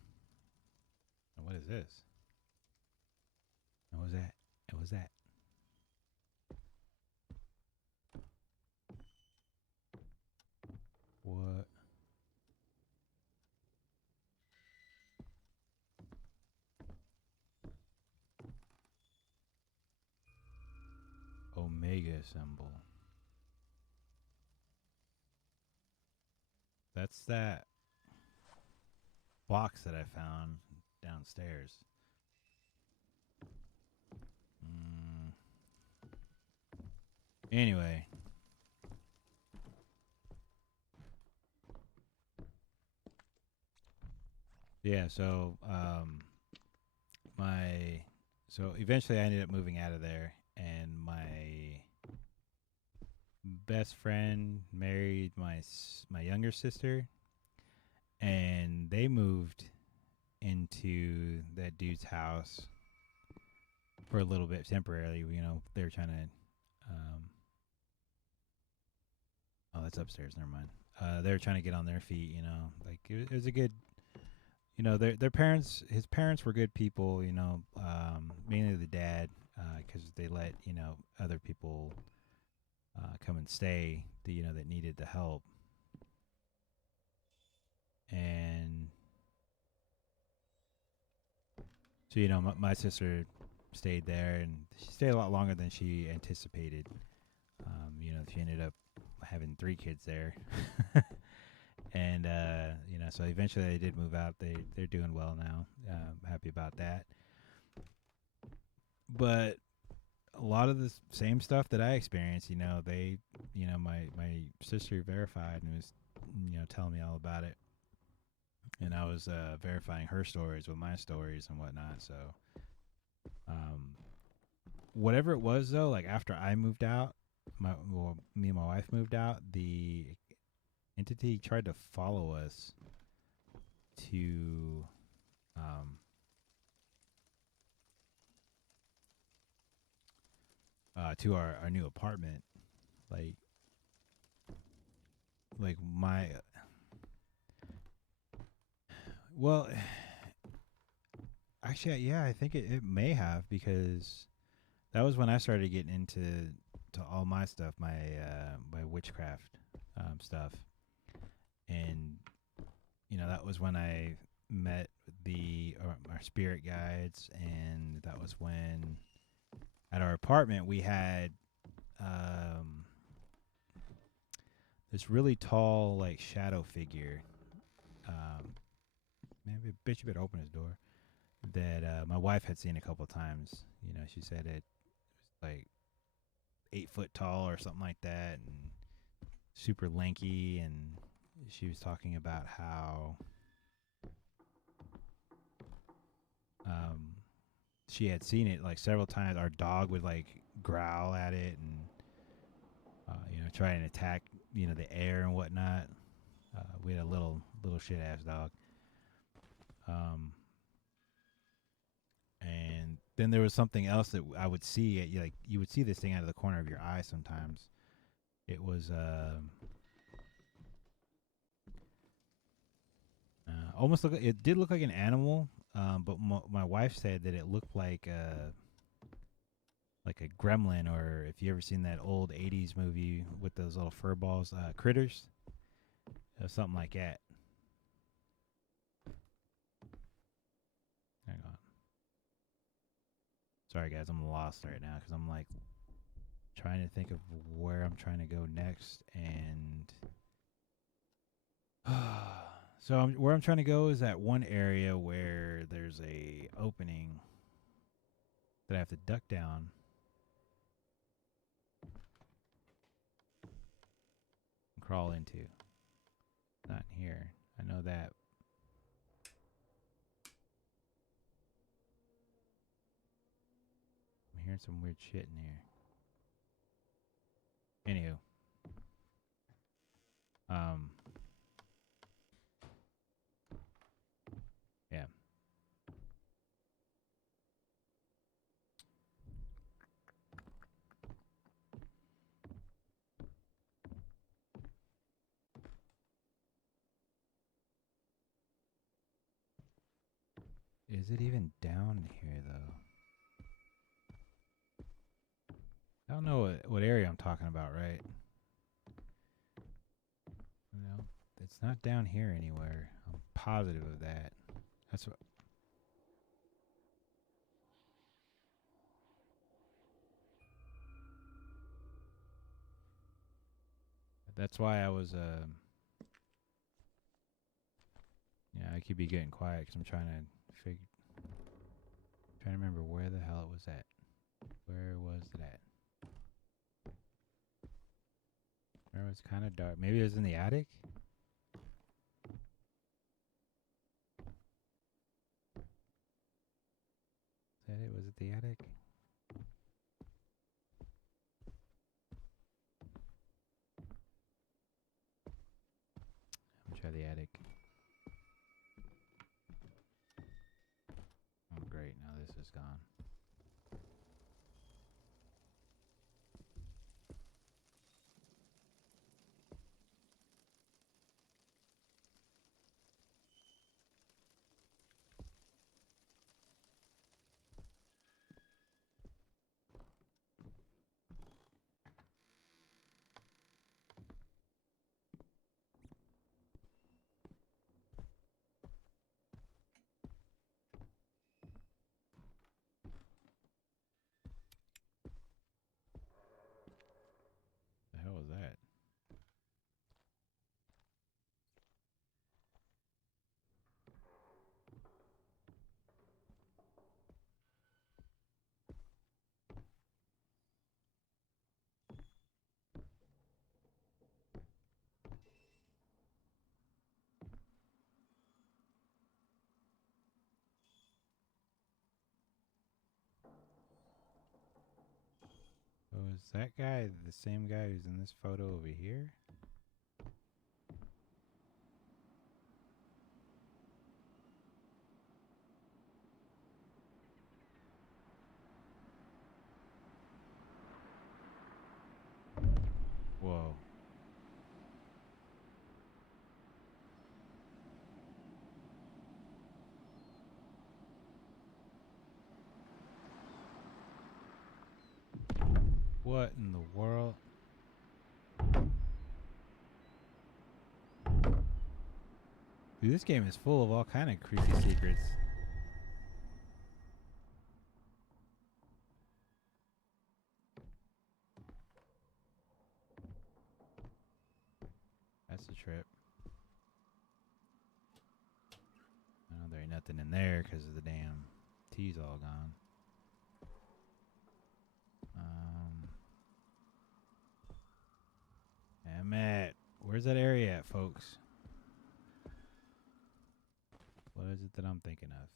And what is this? And what was that? And what was that? What? Omega symbol. That's that box that I found downstairs. Anyway. Yeah, so so eventually I ended up moving out of there, and my best friend married my younger sister, and they moved into that dude's house for a little bit temporarily. They were trying to oh, that's upstairs, never mind. They were trying to get on their feet, like it was a good, their parents, his parents were good people, mainly the dad, because they let, other people come and stay, that needed the help. And so, my sister stayed there, and she stayed a lot longer than she anticipated. She ended up having 3 kids there. And, so eventually they did move out. They're doing well now. Happy about that. But a lot of the same stuff that I experienced, they, my sister verified and was, telling me all about it. And I was verifying her stories with my stories and whatnot. So, whatever it was, though, like after I moved out, me and my wife moved out, the entity tried to follow us to our new apartment. Like my well, actually, yeah, I think it may have, because that was when I started getting into all my stuff, my witchcraft stuff. And that was when I met our spirit guides, and that was when at our apartment we had this really tall, like, shadow figure. Maybe bitch, you better open his door. That my wife had seen a couple times. She said it was like 8 foot tall or something like that, and super lanky, and she was talking about how she had seen it like several times. Our dog would like growl at it and try and attack the air and whatnot. We had a little shit ass dog. And then there was something else that I would see. Like you would see this thing out of the corner of your eye sometimes. It was almost it did look like an animal, but my wife said that it looked like a gremlin, or if you ever seen that old 80s movie with those little fur balls, Critters, something like that. Hang on. Sorry guys, I'm lost right now because I'm like trying to think of where I'm trying to go next, and so where I'm trying to go is that one area where there's a opening that I have to duck down. And crawl into. Not in here. I know that. I'm hearing some weird shit in here. Anywho. Yeah. Is it even down here, though? I don't know what area I'm talking about, right? No, it's not down here anywhere. I'm positive of that. That's what. That's why I was. Yeah, I could be getting quiet because I'm trying to remember where the hell it was at. Where was it at? Where it was kind of dark. Maybe it was in the attic. Is that it? Was it the attic? Let me try the attic. Oh, great. Now this is gone. The hell was that? Oh, is that guy the same guy who's in this photo over here? Whoa. What in the world? Dude, this game is full of all kind of creepy secrets. That's a trip. I know there ain't nothing in there because the damn tea's all gone. I'm at. Where's that area at, folks? What is it that I'm thinking of?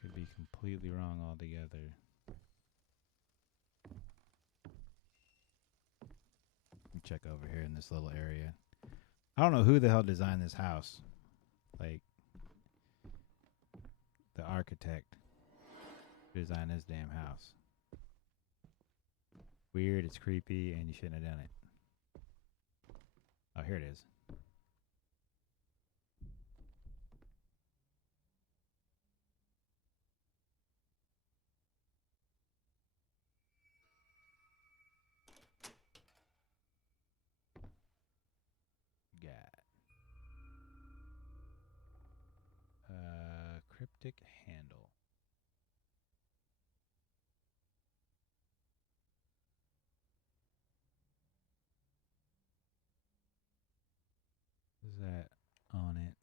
Could be completely wrong altogether. Let me check over here in this little area. I don't know who the hell designed this house. Like, the architect designed this damn house. Weird, it's creepy, and you shouldn't have done it. Oh, here it is. Cryptic handle. What is that on it?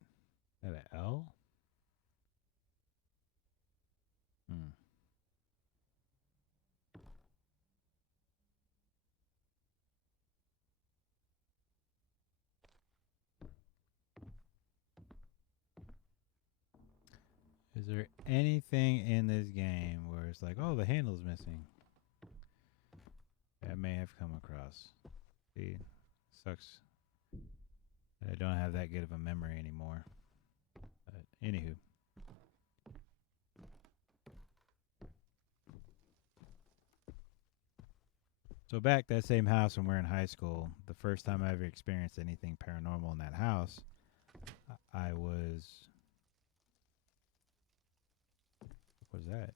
Is that an L? Is there anything in this game where it's like, oh, the handle's missing? I may have come across. See, sucks that I don't have that good of a memory anymore. But anywho. So back that same house when we were in high school, the first time I ever experienced anything paranormal in that house, I was... What was that?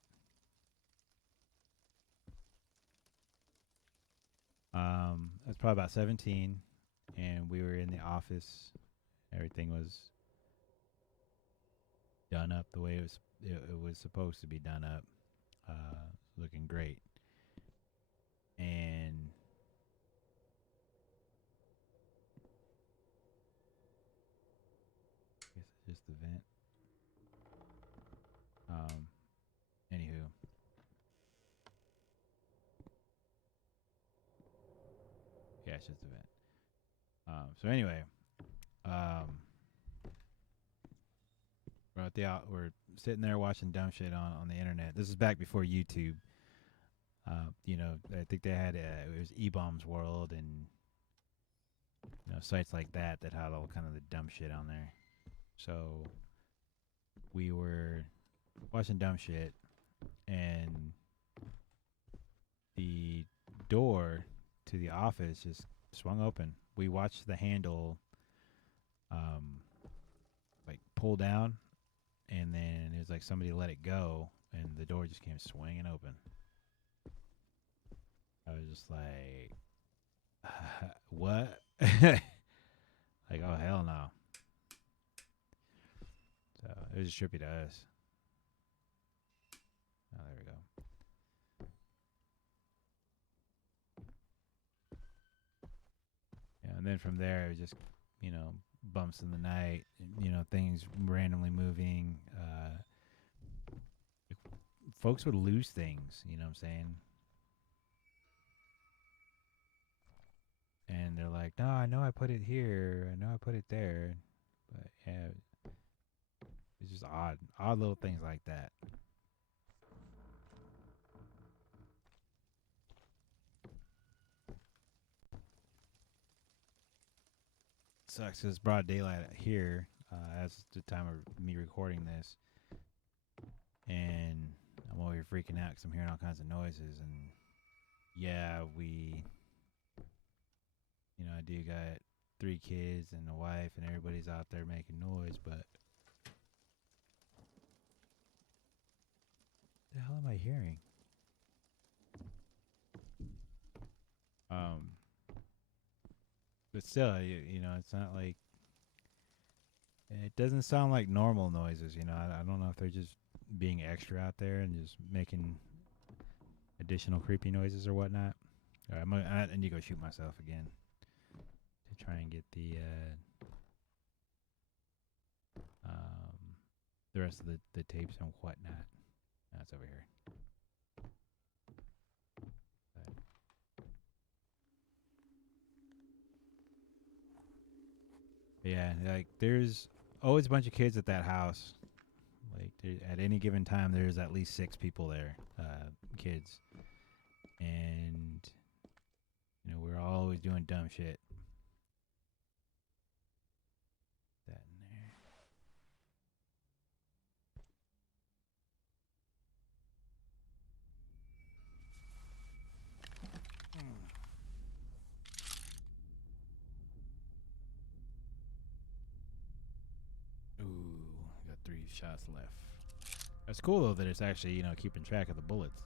I was probably about 17, and we were in the office. Everything was done up the way it was supposed to be done up, looking great. And I guess it's just the vent. Anywho. Yeah, it's just a vent. So anyway, we're sitting there watching dumb shit on the internet. This is back before YouTube. You know, I think they had it was E-Bombs World and sites like that had all kind of the dumb shit on there. So we were watching dumb shit, and the door to the office just swung open. We watched the handle like pull down, and then it was like somebody let it go, and the door just came swinging open. I was just like, what? Like, oh, hell no. So it was just trippy to us. Oh, there we go. Yeah, and then from there, it was just, bumps in the night, things randomly moving. Folks would lose things, you know what I'm saying? And they're like, no, I know I put it here. I know I put it there. But yeah, it's just odd little things like that. Sucks 'cause it's broad daylight here as the time of me recording this. And I'm over here freaking out because I'm hearing all kinds of noises. And yeah, I do got 3 kids and a wife, and everybody's out there making noise, but what the hell am I hearing? But still, it's not like, it doesn't sound like normal noises, I don't know if they're just being extra out there and just making additional creepy noises or whatnot. All right, I need to go shoot myself again to try and get the rest of the tapes and whatnot. That's over here. Yeah, like there's always a bunch of kids at that house. Like at any given time, there's at least 6 people there, kids, and you know we're always doing dumb shit. That in there. Ooh, got 3 shots left. That's cool though that it's actually, you know, keeping track of the bullets.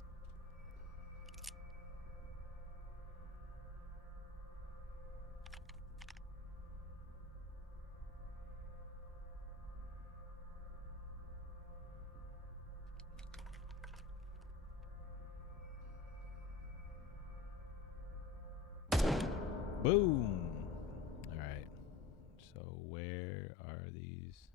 Boom. All right. So where are these?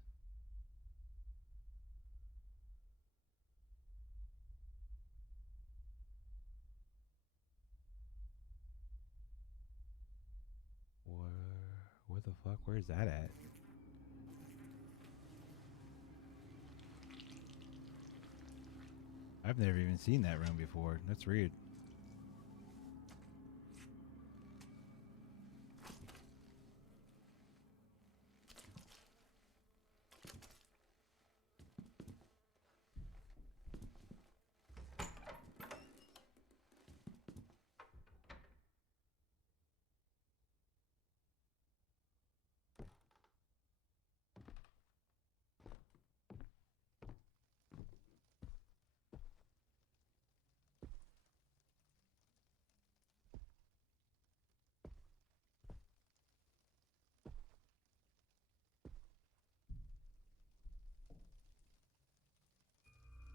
Where the fuck? Where's that at? I've never even seen that room before. That's weird.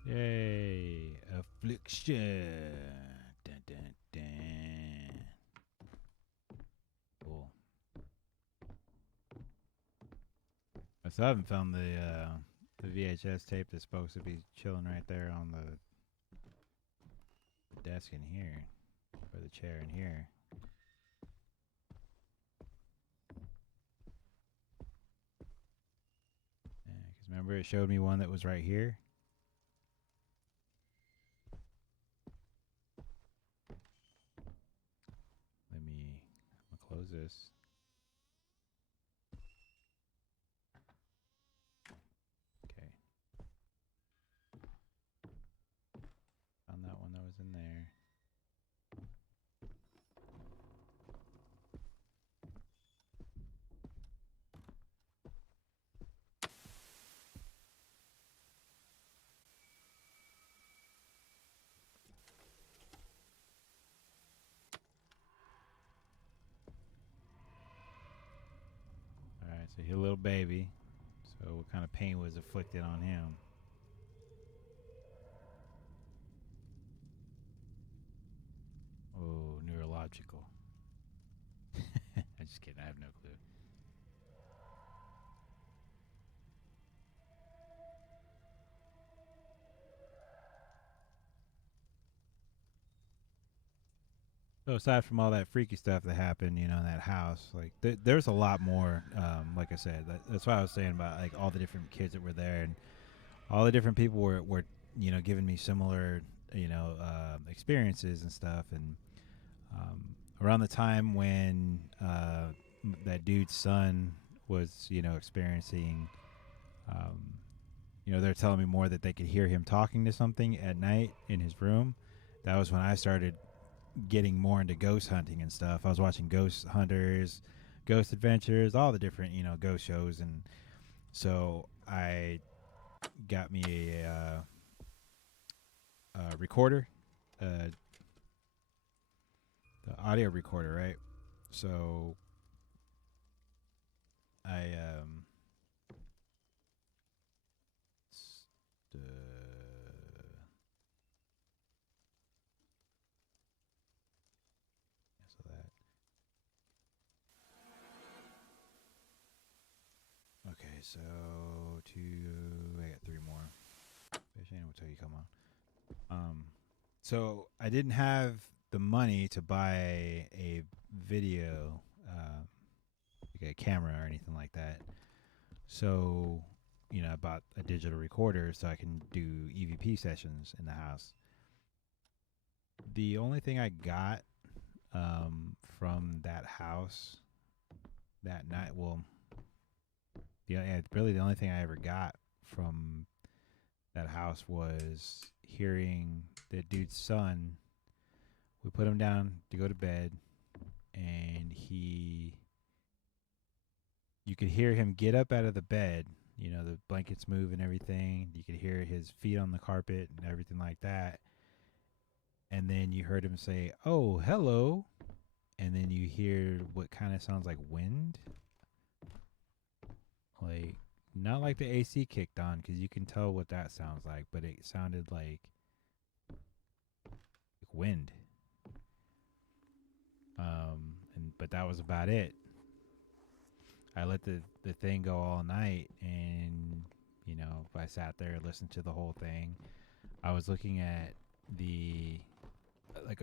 Yay. Affliction. Dun, dun, dun. Cool. I still haven't found the VHS tape that's supposed to be chilling right there on the desk in here. Or the chair in here. Yeah, because remember it showed me one that was right here? I'm gonna close this. Okay. Found that one that was in there. Alright, so he's a little baby. So what kind of pain was afflicted on him? Oh, neurological. I'm just kidding. I have no clue. So aside from all that freaky stuff that happened, you know, in that house, like there's a lot more. Like I said, that's why I was saying about like all the different kids that were there, and all the different people were you know giving me similar you know experiences and stuff. And around the time when that dude's son was you know experiencing, um, you know, they're telling me more that they could hear him talking to something at night in his room. That was when I started getting more into ghost hunting and stuff. I was watching Ghost Hunters, Ghost Adventures, all the different, you know, ghost shows. And so I got me a recorder, the audio recorder, right? So I, the so I got 3 more. Shane will tell you come on. So I didn't have the money to buy a video, like a camera or anything like that. So, I bought a digital recorder so I can do EVP sessions in the house. The only thing I got from that house that night, really the only thing I ever got from that house was hearing the dude's son. We put him down to go to bed, and you could hear him get up out of the bed. The blankets move and everything. You could hear his feet on the carpet and everything like that. And then you heard him say, "Oh, hello." And then you hear what kind of sounds like wind. Like, not like the AC kicked on, because you can tell what that sounds like, but it sounded like wind. But that was about it. I let the thing go all night, and I sat there and listened to the whole thing. I was looking at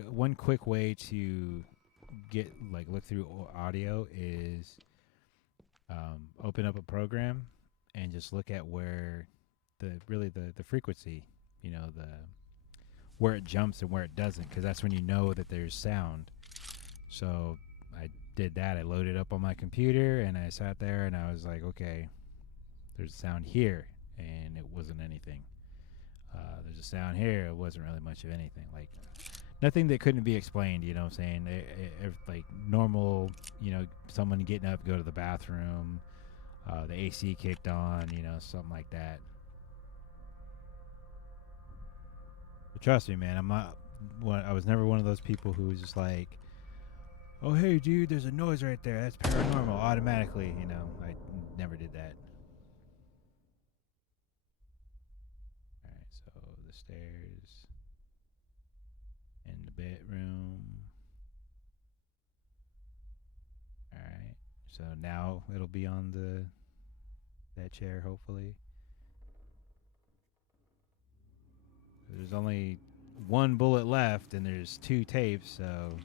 one quick way to look through audio is open up a program and just look at where the frequency, where it jumps and where it doesn't, because that's when you know that there's sound. So I did that. I loaded up on my computer, and I sat there, and I was like, okay, there's a sound here, and it wasn't anything. There's a sound here. It wasn't really much of anything. Like, nothing that couldn't be explained, you know what I'm saying? Like normal, someone getting up, go to the bathroom, the AC kicked on, something like that. But trust me, man, I was never one of those people who was just like, "Oh, hey, dude, there's a noise right there. That's paranormal," automatically, I never did that. All right, so the stairs and the bedroom. All right, so now it'll be on that chair, hopefully. There's only 1 bullet left, and there's 2 tapes, so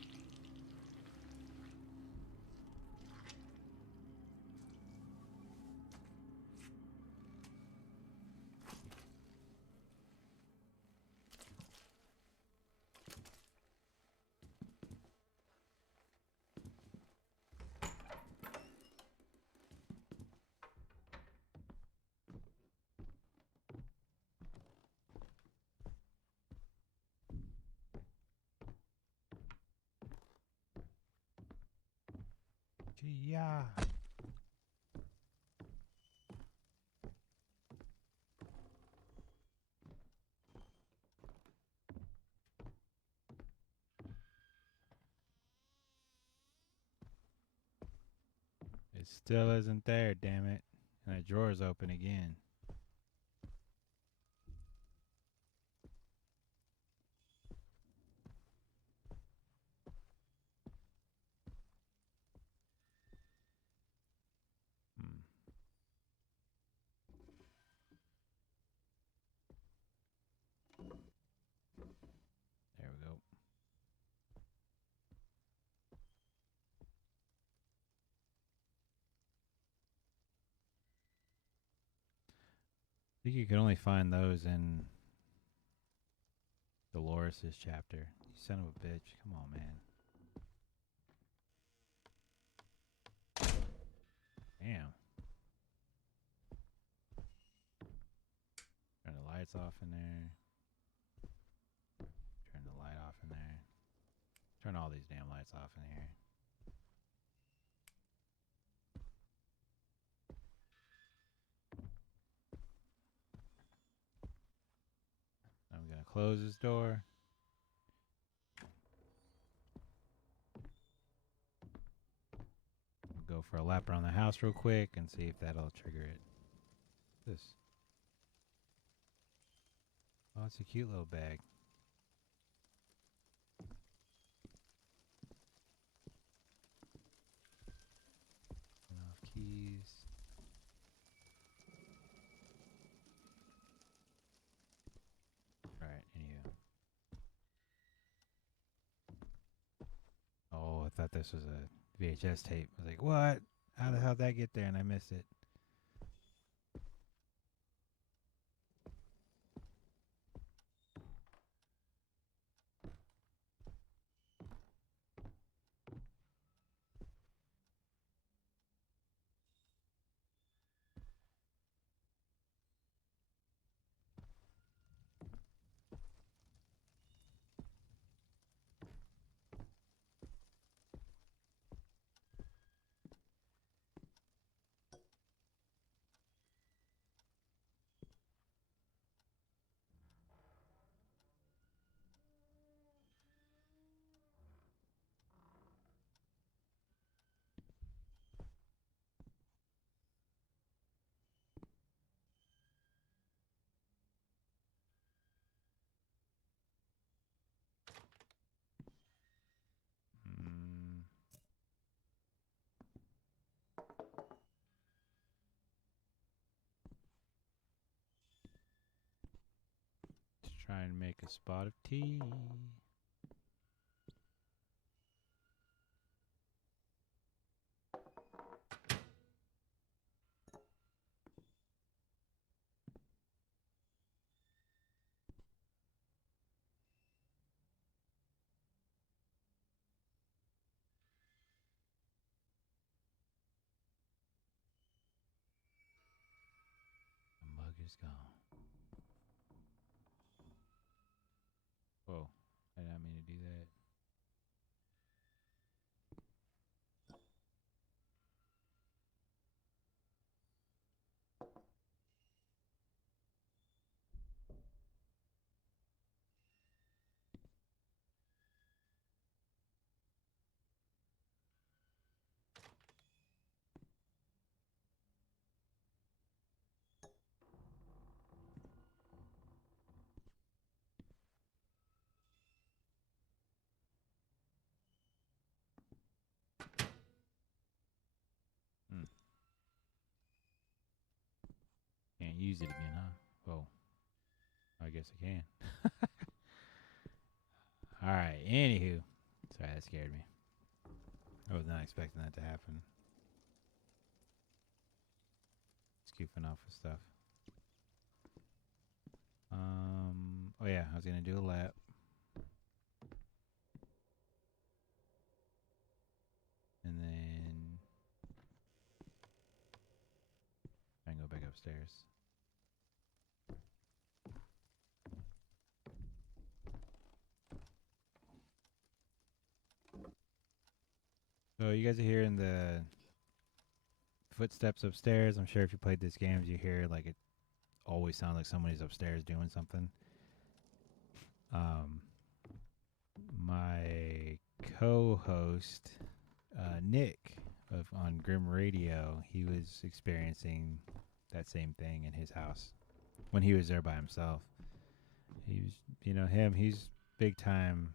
yeah. It still isn't there, damn it. And that drawer's open again. There we go. I think you can only find those in Dolores' chapter. You son of a bitch. Come on, man. Damn. Turn the lights off in there. Turn the light off in there. Turn all these damn lights off in here. I'm going to close this door. Go for a lap around the house real quick and see if that'll trigger it. This. Oh, it's a cute little bag. Enough keys. this was a VHS tape. I was like, what? How the hell did that get there? And I missed it. Mm. Let's try and make a spot of tea. The mug is gone. Whoa, I did not mean to do that. Can't use it again, huh? Whoa. I guess I can. Alright, anywho. Sorry, that scared me. I was not expecting that to happen. Scooping off of stuff. Oh yeah, I was gonna do a lap. And then I can go back upstairs. So you guys are hearing the footsteps upstairs. I'm sure if you played this game, you hear like it always sounds like somebody's upstairs doing something. My co-host Nick on Grim Radio, he was experiencing that same thing in his house when he was there by himself. He was, he's big time,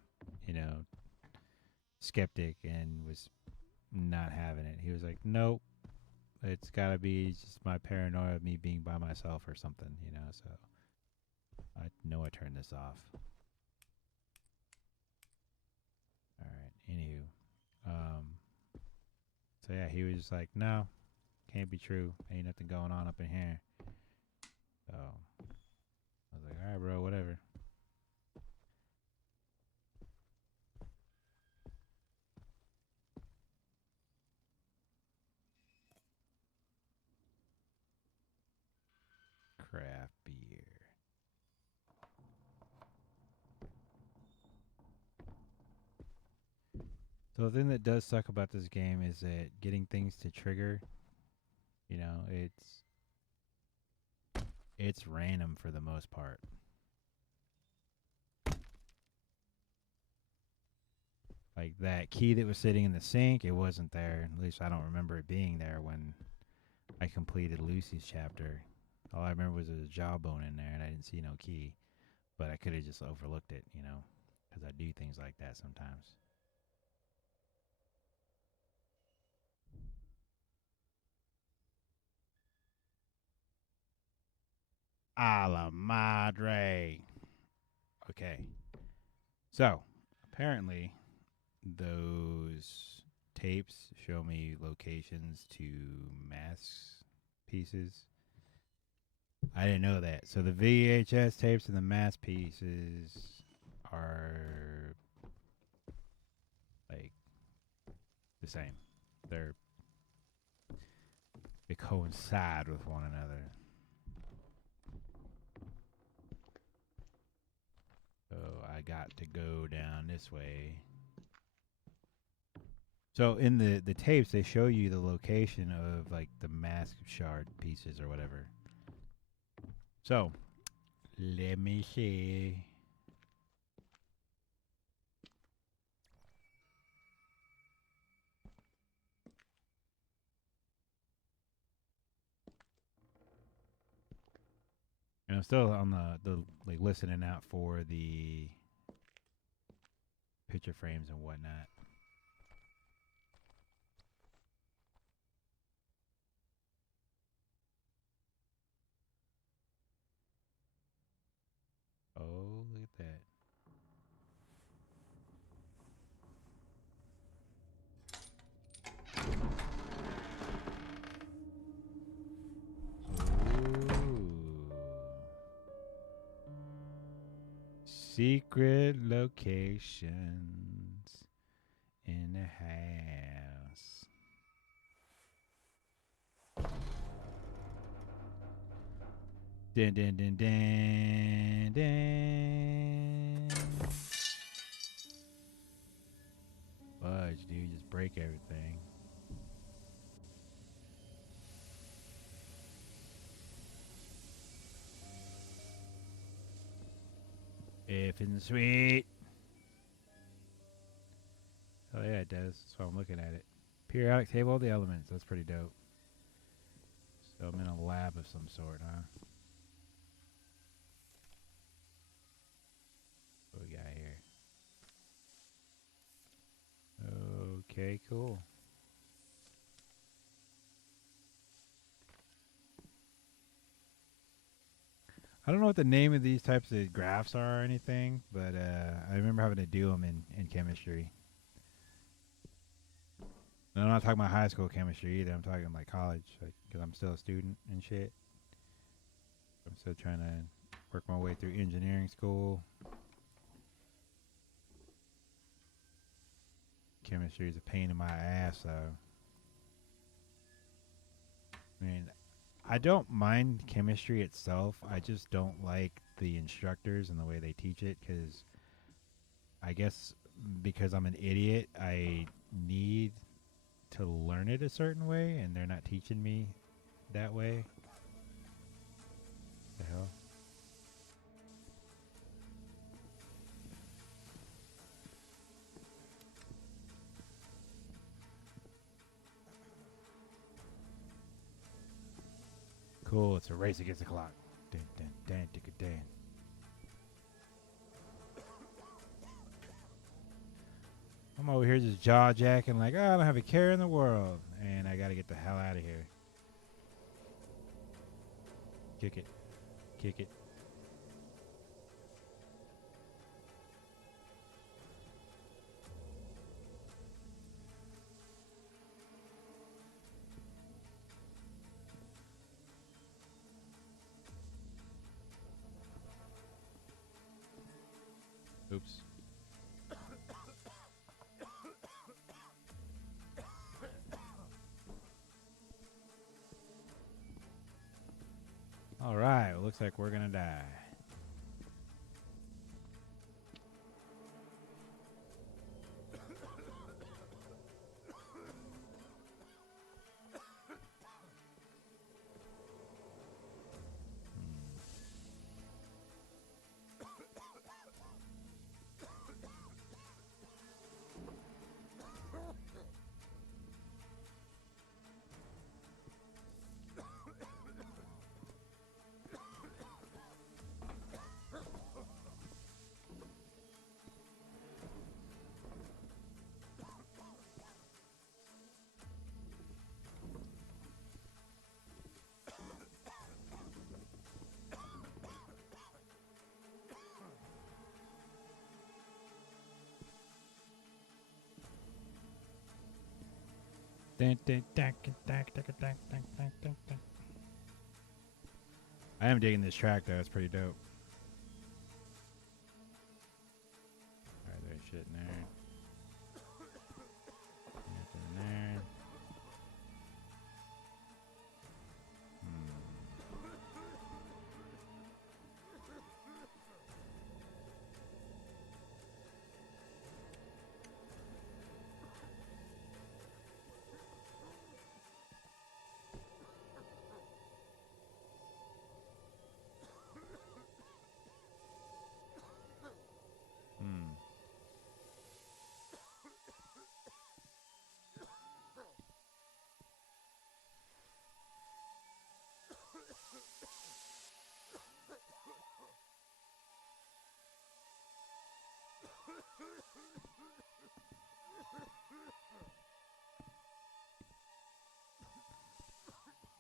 skeptic and was not having it. He was like, nope, it's got to be just my paranoia of me being by myself or something, so I know I turned this off. All right, anywho. So yeah, he was just like, no, can't be true. Ain't nothing going on up in here. So I was like, all right, bro, whatever. Craft beer. So the thing that does suck about this game is that getting things to trigger, it's random for the most part. Like that key that was sitting in the sink, it wasn't there. At least I don't remember it being there when I completed Lucy's chapter. All I remember was there was a jawbone in there and I didn't see no key. But I could have just overlooked it, because I do things like that sometimes. A la madre. Okay. So, apparently, those tapes show me locations to mask pieces. I didn't know that. So the VHS tapes and the mask pieces are like the same. They coincide with one another. So I got to go down this way. So in the tapes, they show you the location of like the mask shard pieces or whatever. So let me see. And I'm still on the like listening out for the picture frames and whatnot. Oh, look at that. Ooh. Secret locations in the house. Dun, dun, dun, dun, dun. Fudge, dude, just break everything. Effing sweet. Oh yeah, it does. So I'm looking at it. Periodic table of the elements. That's pretty dope. So I'm in a lab of some sort, huh? What we got here? Okay, cool. I don't know what the name of these types of graphs are or anything, but I remember having to do them in chemistry. And I'm not talking about high school chemistry either. I'm talking like college, because I'm still a student and shit. I'm still trying to work my way through engineering school. Chemistry is a pain in my ass, though. I mean, I don't mind chemistry itself. I just don't like the instructors and the way they teach it, because I guess because I'm an idiot, I need to learn it a certain way, and they're not teaching me that way. The hell? Cool, it's a race against the clock. Dun, dun, dun, dun, dun. I'm over here just jaw jacking like, oh, I don't have a care in the world. And I gotta get the hell out of here. Kick it. Kick it. Oops. All right, well, looks like we're gonna die. I am digging this track though. It's pretty dope. Alright, there's shit in there. Nothing in there.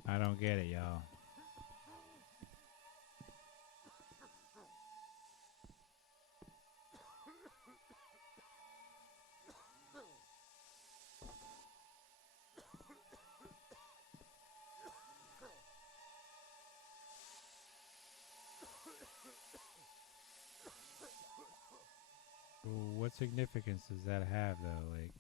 I don't get it, y'all. What significance does that have, though? Like,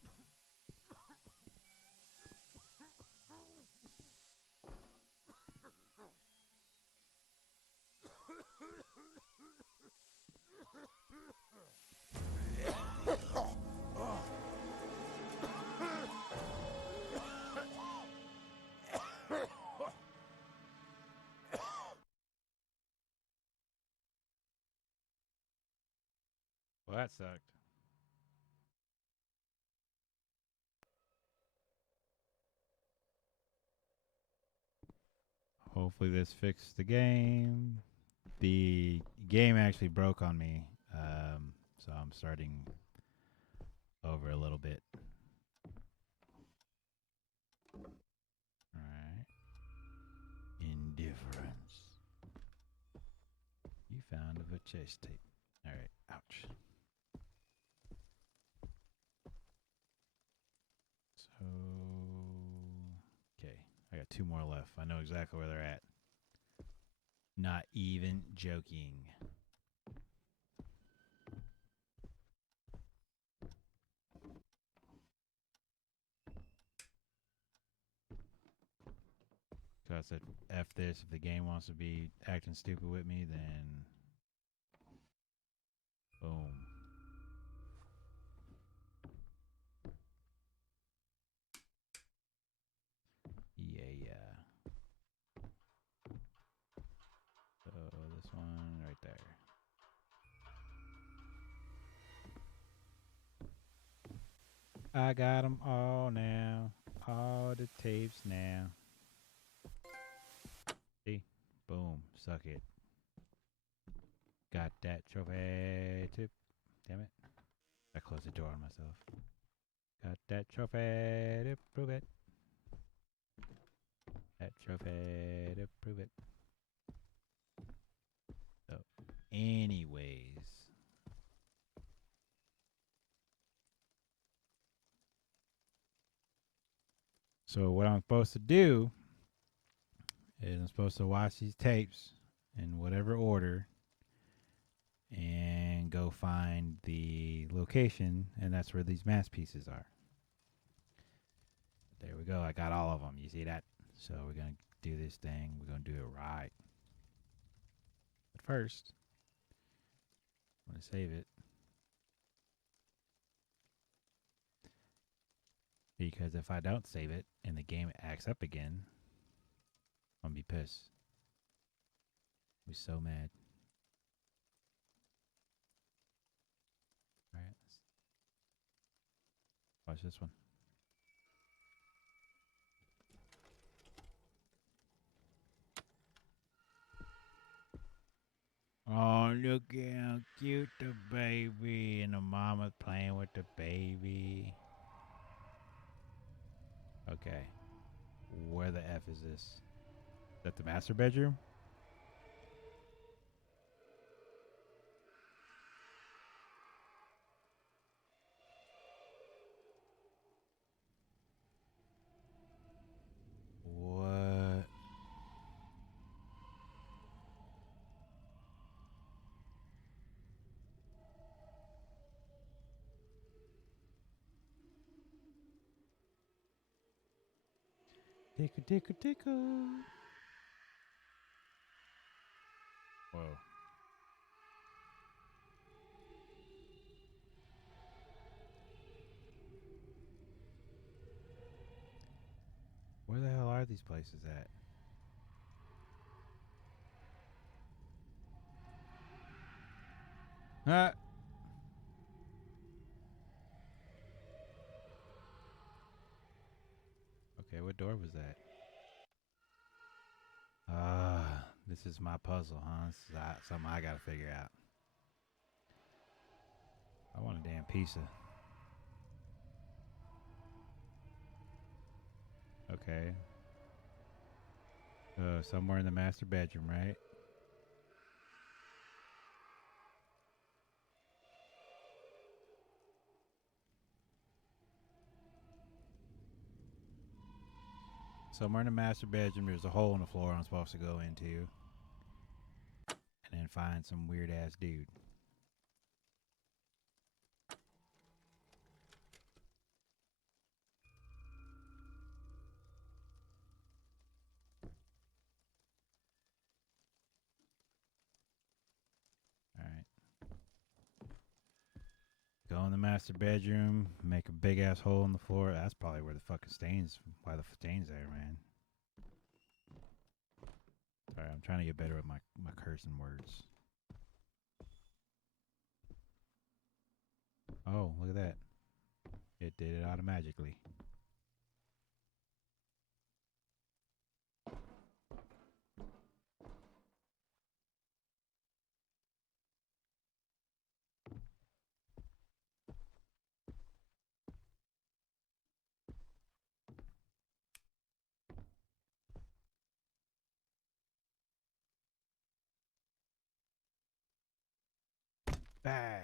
well, that sucked. Hopefully this fixed the game. The game actually broke on me, so I'm starting over a little bit. Alright. Indifference. You found a VHS tape. Alright, ouch. So, okay, I got 2 more left. I know exactly where they're at. Not even joking. So I said, F this. If the game wants to be acting stupid with me, then boom. Yeah. So this one right there. I got them all now. All the tapes now. See? Boom. Suck it. Got that trophy tip. Damn it. I closed the door on myself. Got that trophy to prove it. That trophy to prove it. So, anyways. So what I'm supposed to do is I'm supposed to watch these tapes in whatever order and go find the location, and that's where these mass pieces are. There we go. I got all of them. You see that? So we're going to do this thing. We're going to do it right. But first, I'm going to save it. Because if I don't save it and the game acts up again, I'm going to be pissed. I'll be so mad. All right. Watch this one. Oh, look how cute the baby. And the mama's playing with the baby. Okay. Where the F is this? Is that the master bedroom? Tickle, tickle, tickle. Whoa. Where the hell are these places at? Ah. Okay, what door was that? This is my puzzle, huh? This is something I gotta figure out. I want a damn pizza. Okay. Somewhere in the master bedroom, right? Somewhere in the master bedroom, there's a hole in the floor I'm supposed to go into. And then find some weird ass dude. Alright. Go in the master bedroom, make a big ass hole in the floor. That's probably where the fucking stains, why the stains there, man. Sorry, I'm trying to get better with my cursing words. Oh, look at that. It did it automatically. Bow.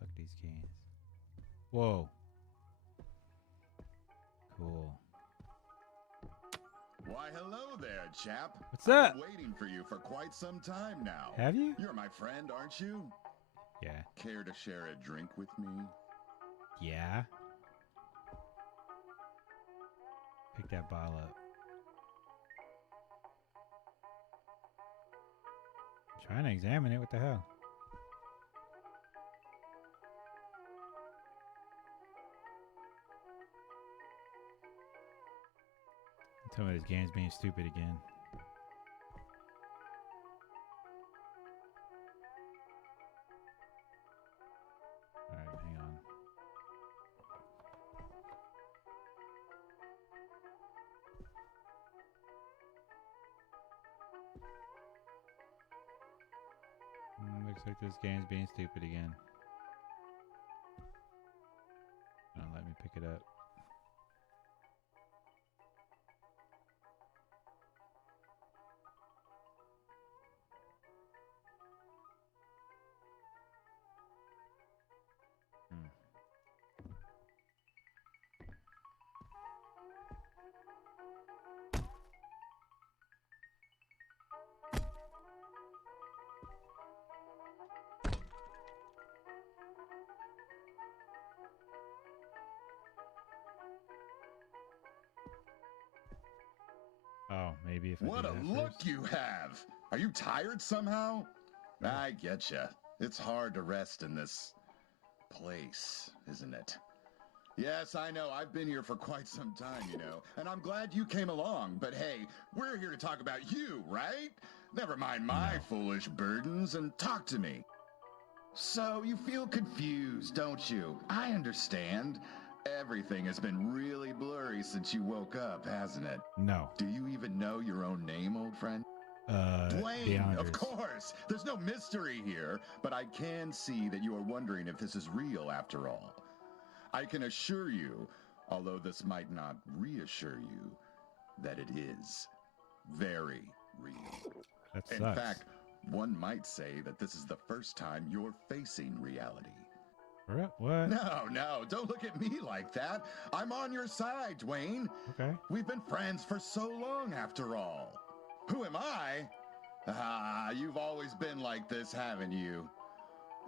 Fuck these cans. Whoa. Cool. Why, hello there, chap. What's up? I've been waiting for you for quite some time now. Have you? You're my friend, aren't you? Yeah. Care to share a drink with me? Yeah. Pick that bottle up. I'm trying to examine it. What the hell? Tell me this game's being stupid again. Alright, hang on. Looks like this game's being stupid again. Don't let me pick it up. Oh, maybe if I What do a that look first. you have! Are you tired somehow? I getcha. It's hard to rest in this place, isn't it? Yes, I know. I've been here for quite some time, you know, and I'm glad you came along. But hey, we're here to talk about you, right? Never mind my foolish burdens and talk to me. So you feel confused, don't you? I understand. Everything has been really blurry since you woke up, hasn't it? No. Do you even know your own name, old friend? Dwayne, Dwayne, of course. There's no mystery here, but I can see that you are wondering if this is real after all. I can assure you, although this might not reassure you, that it is very real. That sucks. In fact, one might say that this is the first time you're facing reality. What? No, don't look at me like that. I'm on your side, Dwayne. Okay. We've been friends for so long, after all. Who am I? You've always been like this, haven't you?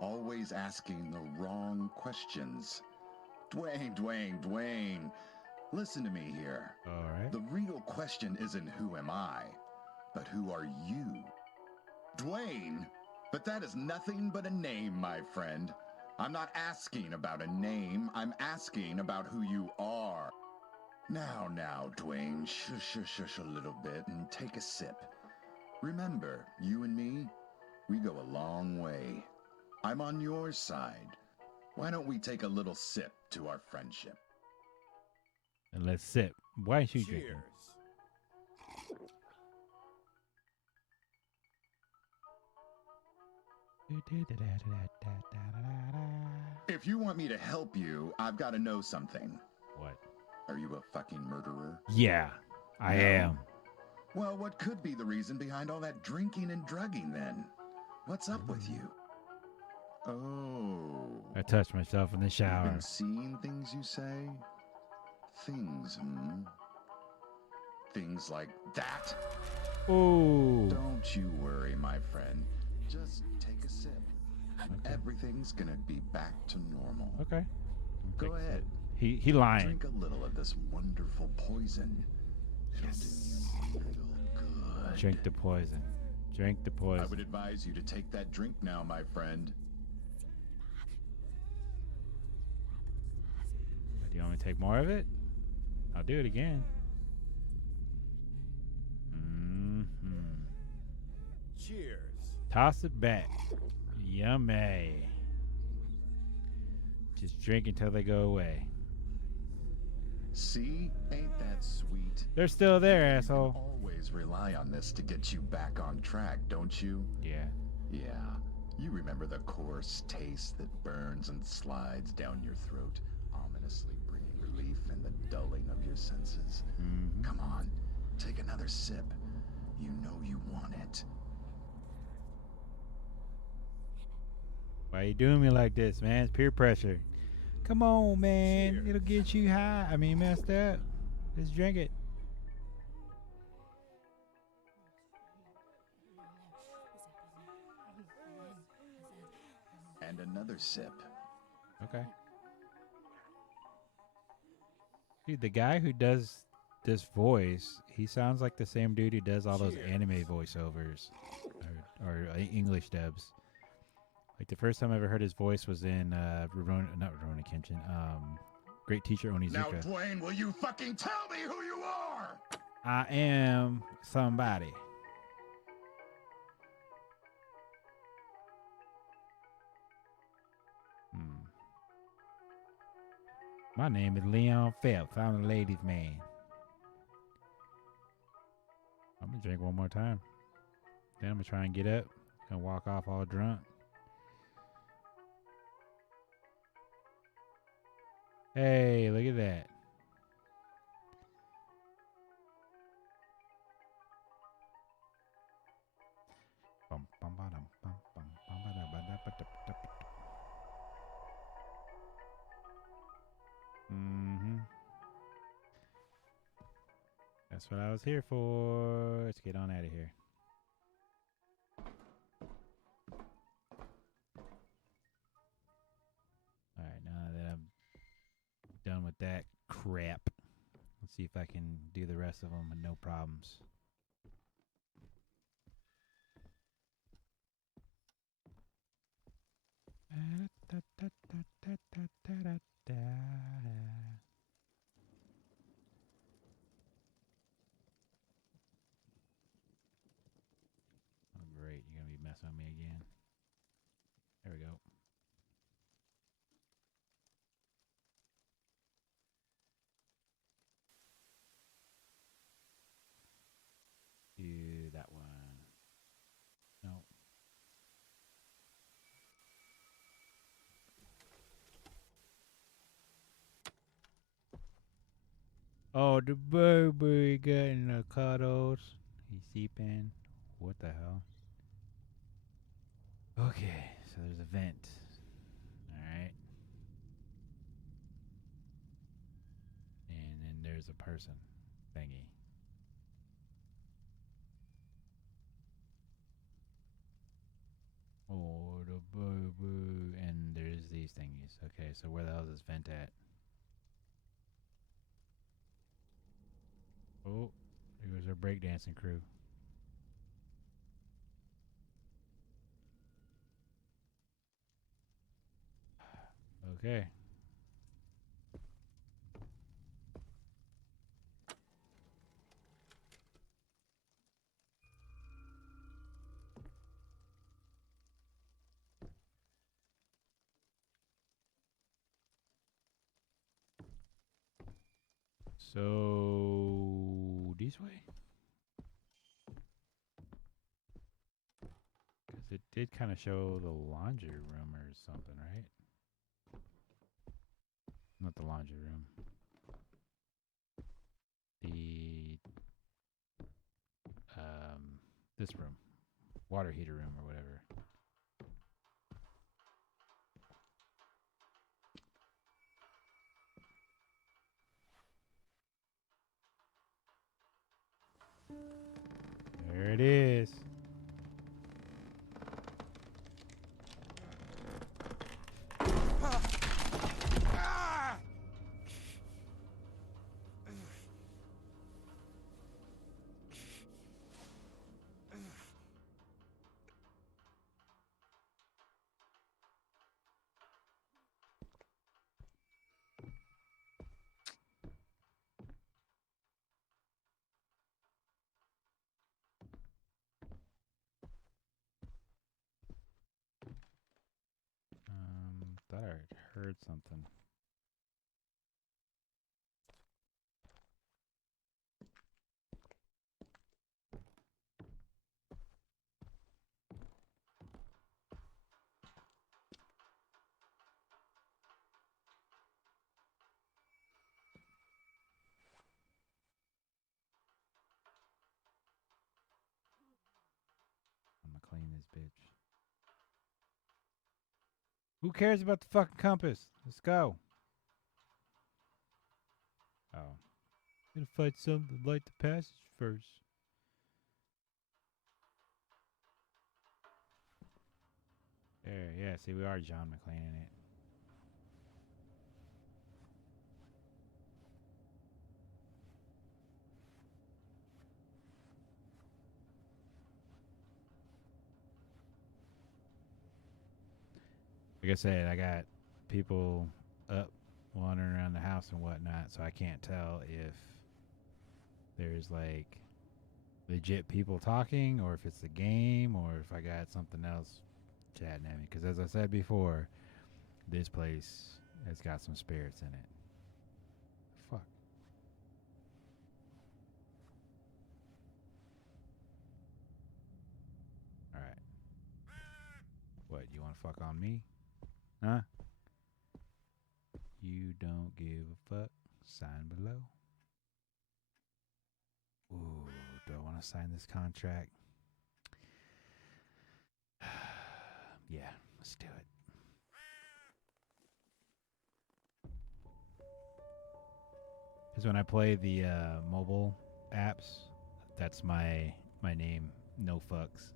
Always asking the wrong questions. Dwayne. Listen to me here. All right. The real question isn't who am I, but who are you? Dwayne? But that is nothing but a name, my friend. I'm not asking about a name. I'm asking about who you are. Now, Dwayne, shush a little bit and take a sip. Remember, you and me, we go a long way. I'm on your side. Why don't we take a little sip to our friendship? And let's sip. Why aren't you drinking? Cheers. If you want me to help you, I've got to know something. What? Are you a fucking murderer? Yeah, I No. am. Well, what could be the reason behind all that drinking and drugging then? What's up with you? Oh. I touched myself in the You've shower. been seeing things, you say? Things, Things like that? Oh. Don't you worry, my friend. Just take a sip. Okay. Everything's gonna be back to normal. Okay. Go ahead. He lying. Drink a little of this wonderful poison. It'll do you real good. Drink the poison. Drink the poison. I would advise you to take that drink now, my friend. Do you want me to take more of it? I'll do it again. Cheers. Toss it back. Yummy. Just drink until they go away. See? Ain't that sweet? They're still there, You asshole. can always rely on this to get you back on track, don't you? Yeah. Yeah. You remember the coarse taste that burns and slides down your throat, ominously bringing relief in the dulling of your senses. Mhm. Come on, take another sip. You know you want it. Why you doing me like this, man? It's peer pressure. Come on, man. Cheers. It'll get you high. I mean, messed up. Let's drink it. And another sip. Okay. Dude, the guy who does this voice, he sounds like the same dude who does all those Cheers. anime voiceovers or English dubs. Like the first time I ever heard his voice was in not Rurouni Kenshin, Great Teacher Now, Onizuka. Dwayne, will you fucking tell me who you are? I am somebody. My name is Leon Phelps. I'm a ladies' man. I'm gonna drink one more time. Then I'm gonna try and get up and walk off all drunk. Hey, look at that. Bum, bum, ba-dum, bum, bum, bum, ba-da, ba-da, ba-da, ba-da. That's what I was here for. Let's get on out of here. Alright, now that I'm done with that crap, let's see if I can do the rest of them with no problems. Oh, great. You're going to be messing with me again. There we go. Do that one. No. Oh, the baby getting the cuddles. He's sleeping. What the hell? Okay, so there's a vent. Alright. And then there's a person thingy. Oh, the boo-boo. And there's these thingies. Okay, so where the hell is this vent at? Oh, there goes our breakdancing crew. Okay. So this way? Because it did kind of show the laundry room or something, right? Not the laundry room. The this room, water heater room or whatever. There it is. Thought I heard something. I'm gonna clean this bitch. Who cares about the fucking compass? Let's go. Oh. Gonna find something to light the passage first. There, yeah, see, we are John McClane in it. Like I said, I got people up wandering around the house and whatnot, so I can't tell if there's like legit people talking or if it's the game or if I got something else chatting at me. Because as I said before, this place has got some spirits in it. Fuck. Alright. What, you want to fuck on me? Huh? You don't give a fuck. Sign below. Ooh, do I want to sign this contract? Yeah, let's do it. Because when I play the mobile apps, that's my name. No fucks.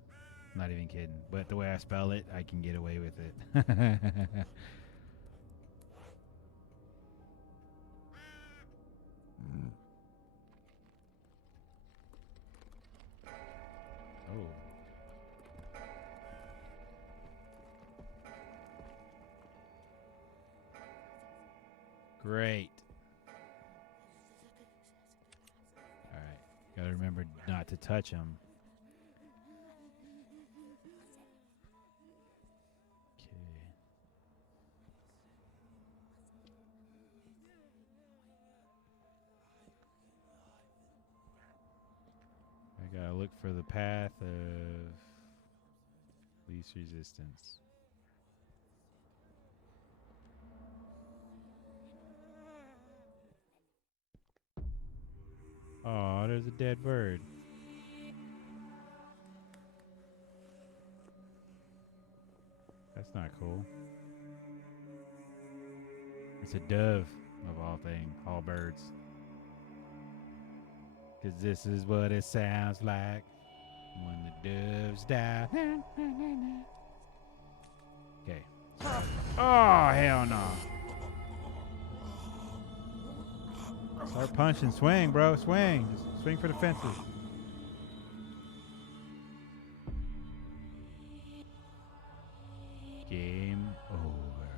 Not even kidding. But the way I spell it, I can get away with it. Oh. Great. All right. Gotta remember not to touch them. Okay. I gotta look for the path of least resistance. Oh, there's a dead bird. That's not cool. It's a dove, of all things, all birds. Because this is what it sounds like when the doves die. Okay. Oh, hell no. Start punching. Swing, bro. Swing. Just Swing for the fences. Game over.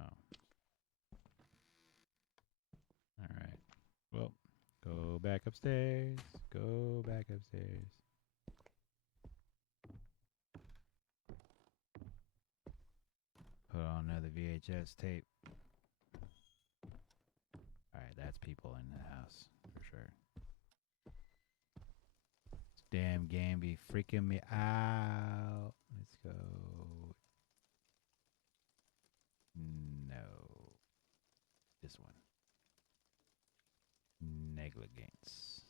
Oh. All right. Well, go back upstairs. Go back upstairs. Put on another VHS tape. Alright, that's people in the house, for sure. This damn game be freaking me out. Let's go. No. This one. Negligence.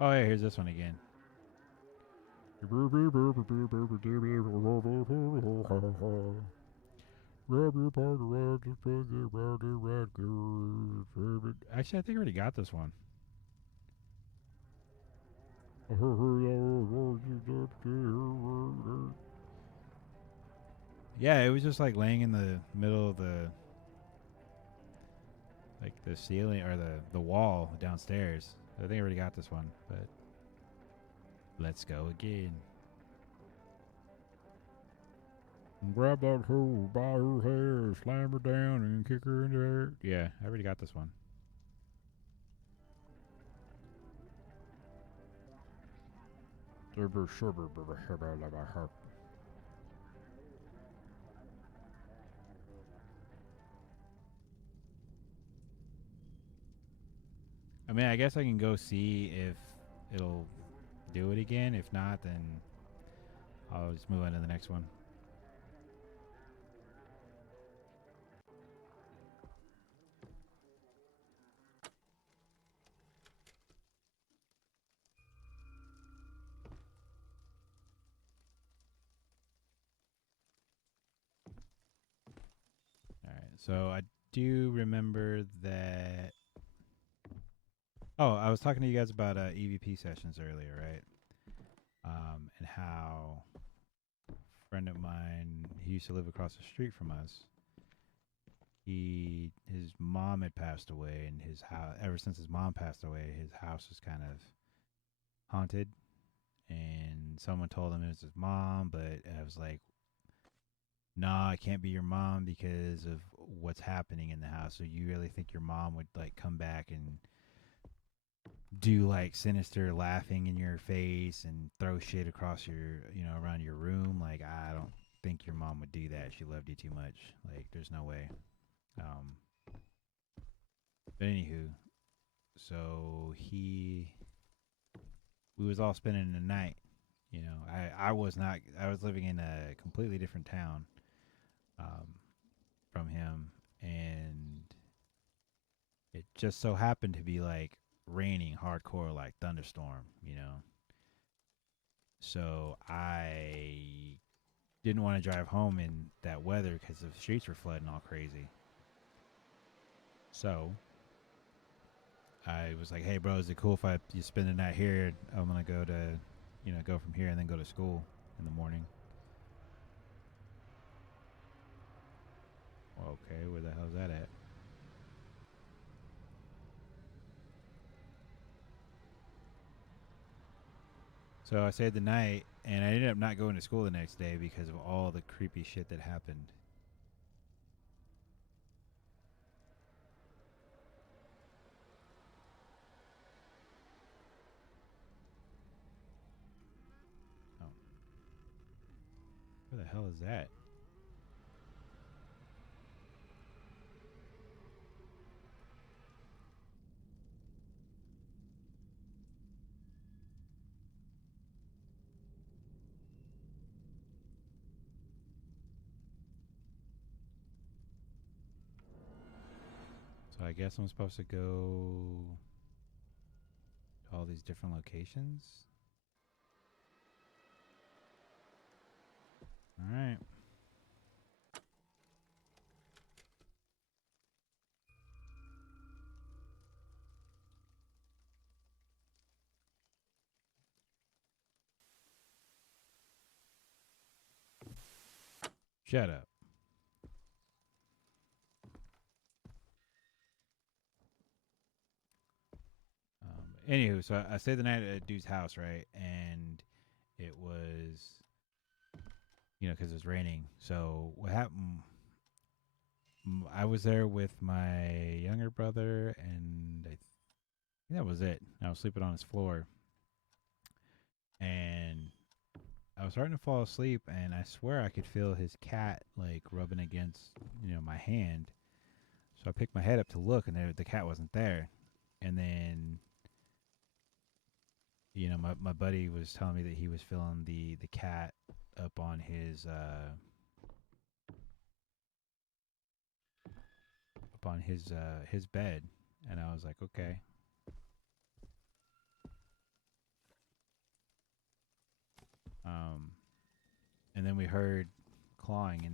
Oh, yeah, here's this one again. Actually, I think I already got this one. Yeah, it was just like laying in the middle of the ceiling or the wall downstairs. I think I already got this one, but let's go again. Grab that hoe by her hair, slam her down, and kick her in the air. Yeah, I already got this one. I mean, I guess I can go see if it'll do it again. If not, then I'll just move on to the next one. Alright, so I do remember that... Oh, I was talking to you guys about EVP sessions earlier, right? And how a friend of mine, he used to live across the street from us. His mom had passed away, and his house, ever since his mom passed away, his house was kind of haunted. And someone told him it was his mom, but I was like, nah, it can't be your mom because of what's happening in the house. So you really think your mom would like come back and do like sinister laughing in your face and throw shit across your, around your room? Like, I don't think your mom would do that. She loved you too much. Like, there's no way. But anywho, so we was all spending the night. I was living in a completely different town from him, and it just so happened to be like raining hardcore, like thunderstorm, So I didn't want to drive home in that weather because the streets were flooding all crazy. So I was like, hey, bro, is it cool if you spend the night here? I'm going to go to, go from here and then go to school in the morning. Okay, where the hell's that at? So I stayed the night, and I ended up not going to school the next day because of all the creepy shit that happened. Oh. Where the hell is that? So I guess I'm supposed to go to all these different locations. All right. Shut up. Anywho, so I stayed the night at a dude's house, right? And it was, because it was raining. So what happened? I was there with my younger brother, and I think that was it. I was sleeping on his floor, and I was starting to fall asleep, and I swear I could feel his cat like rubbing against, my hand. So I picked my head up to look, and the cat wasn't there. And then, my buddy was telling me that he was feeling the cat up on his his bed, and I was like, okay. And then we heard clawing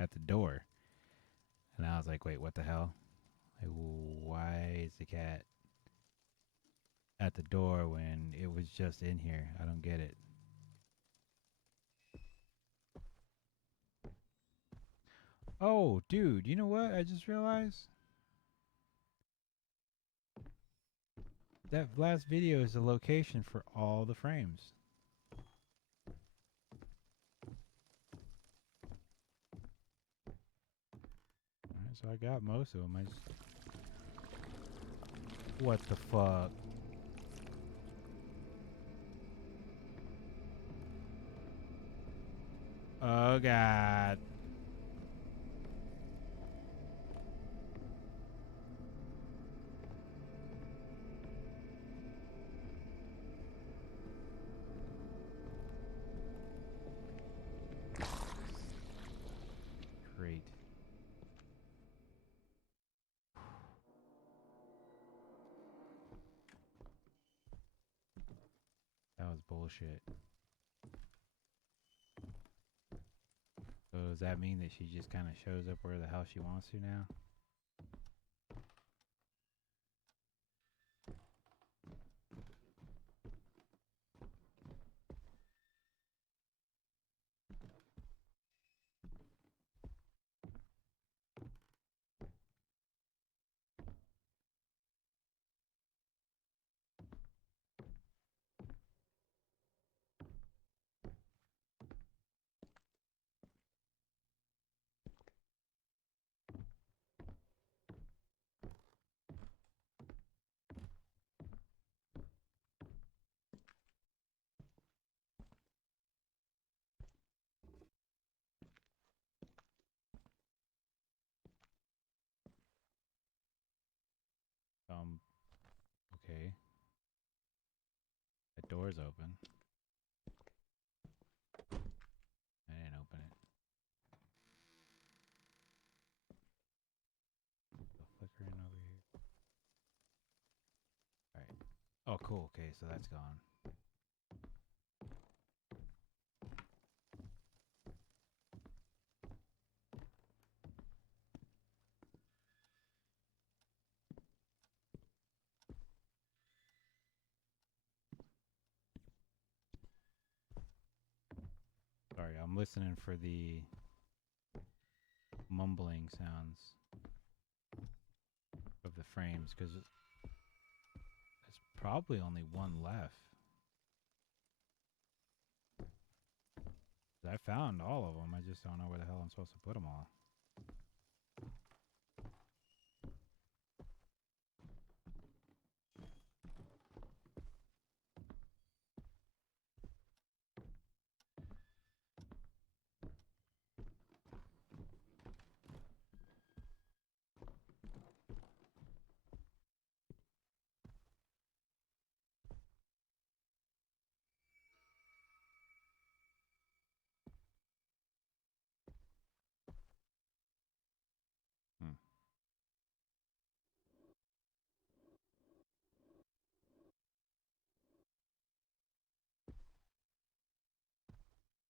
at the door, and I was like, wait, what the hell? Like, why is the cat at the door when it was just in here? I don't get it. Oh, dude, you know what? I just realized that last video is the location for all the frames. Alright, so I got most of them. What the fuck? Oh, God. Great. That was bullshit. So does that mean that she just kind of shows up where the hell she wants to now? Okay. The door's open. I didn't open it. Still flickering over here. Alright. Oh, cool. Okay, so that's gone. Sorry, I'm listening for the mumbling sounds of the frames because there's probably only one left. I found all of them. I just don't know where the hell I'm supposed to put them all.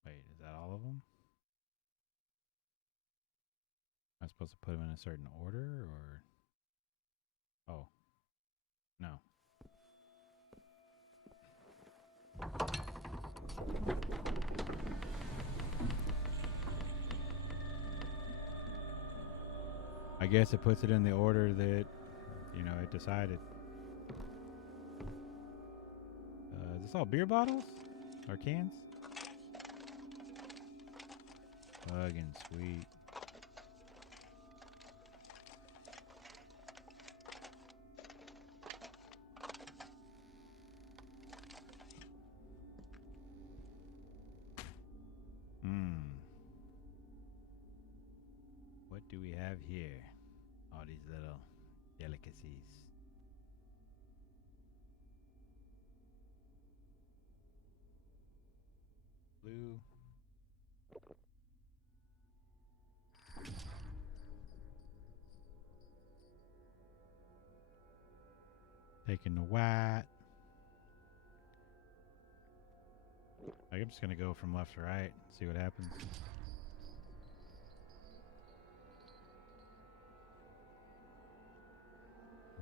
Wait, is that all of them? Am I supposed to put them in a certain order, or? Oh. No. guess it puts it in the order that, you know, it decided. Is this all beer bottles? Or cans? Fucking sweet. What do we have here? All these little delicacies. Blue. Taking the white. I'm just gonna go from left to right, see what happens.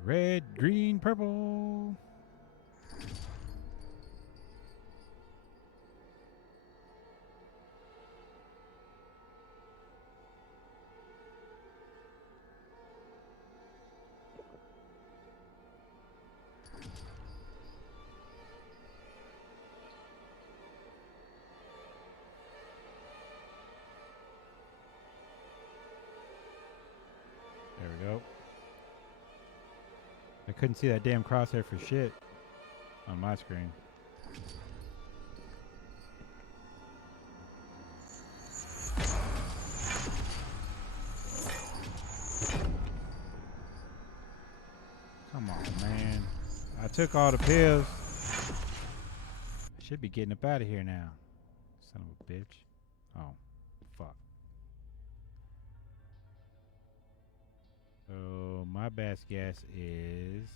Red, green, purple. There we go. I couldn't see that damn crosshair for shit on my screen. Come on, man. I took all the pills. I should be getting up out of here now. Son of a bitch. Oh, fuck. So my best guess is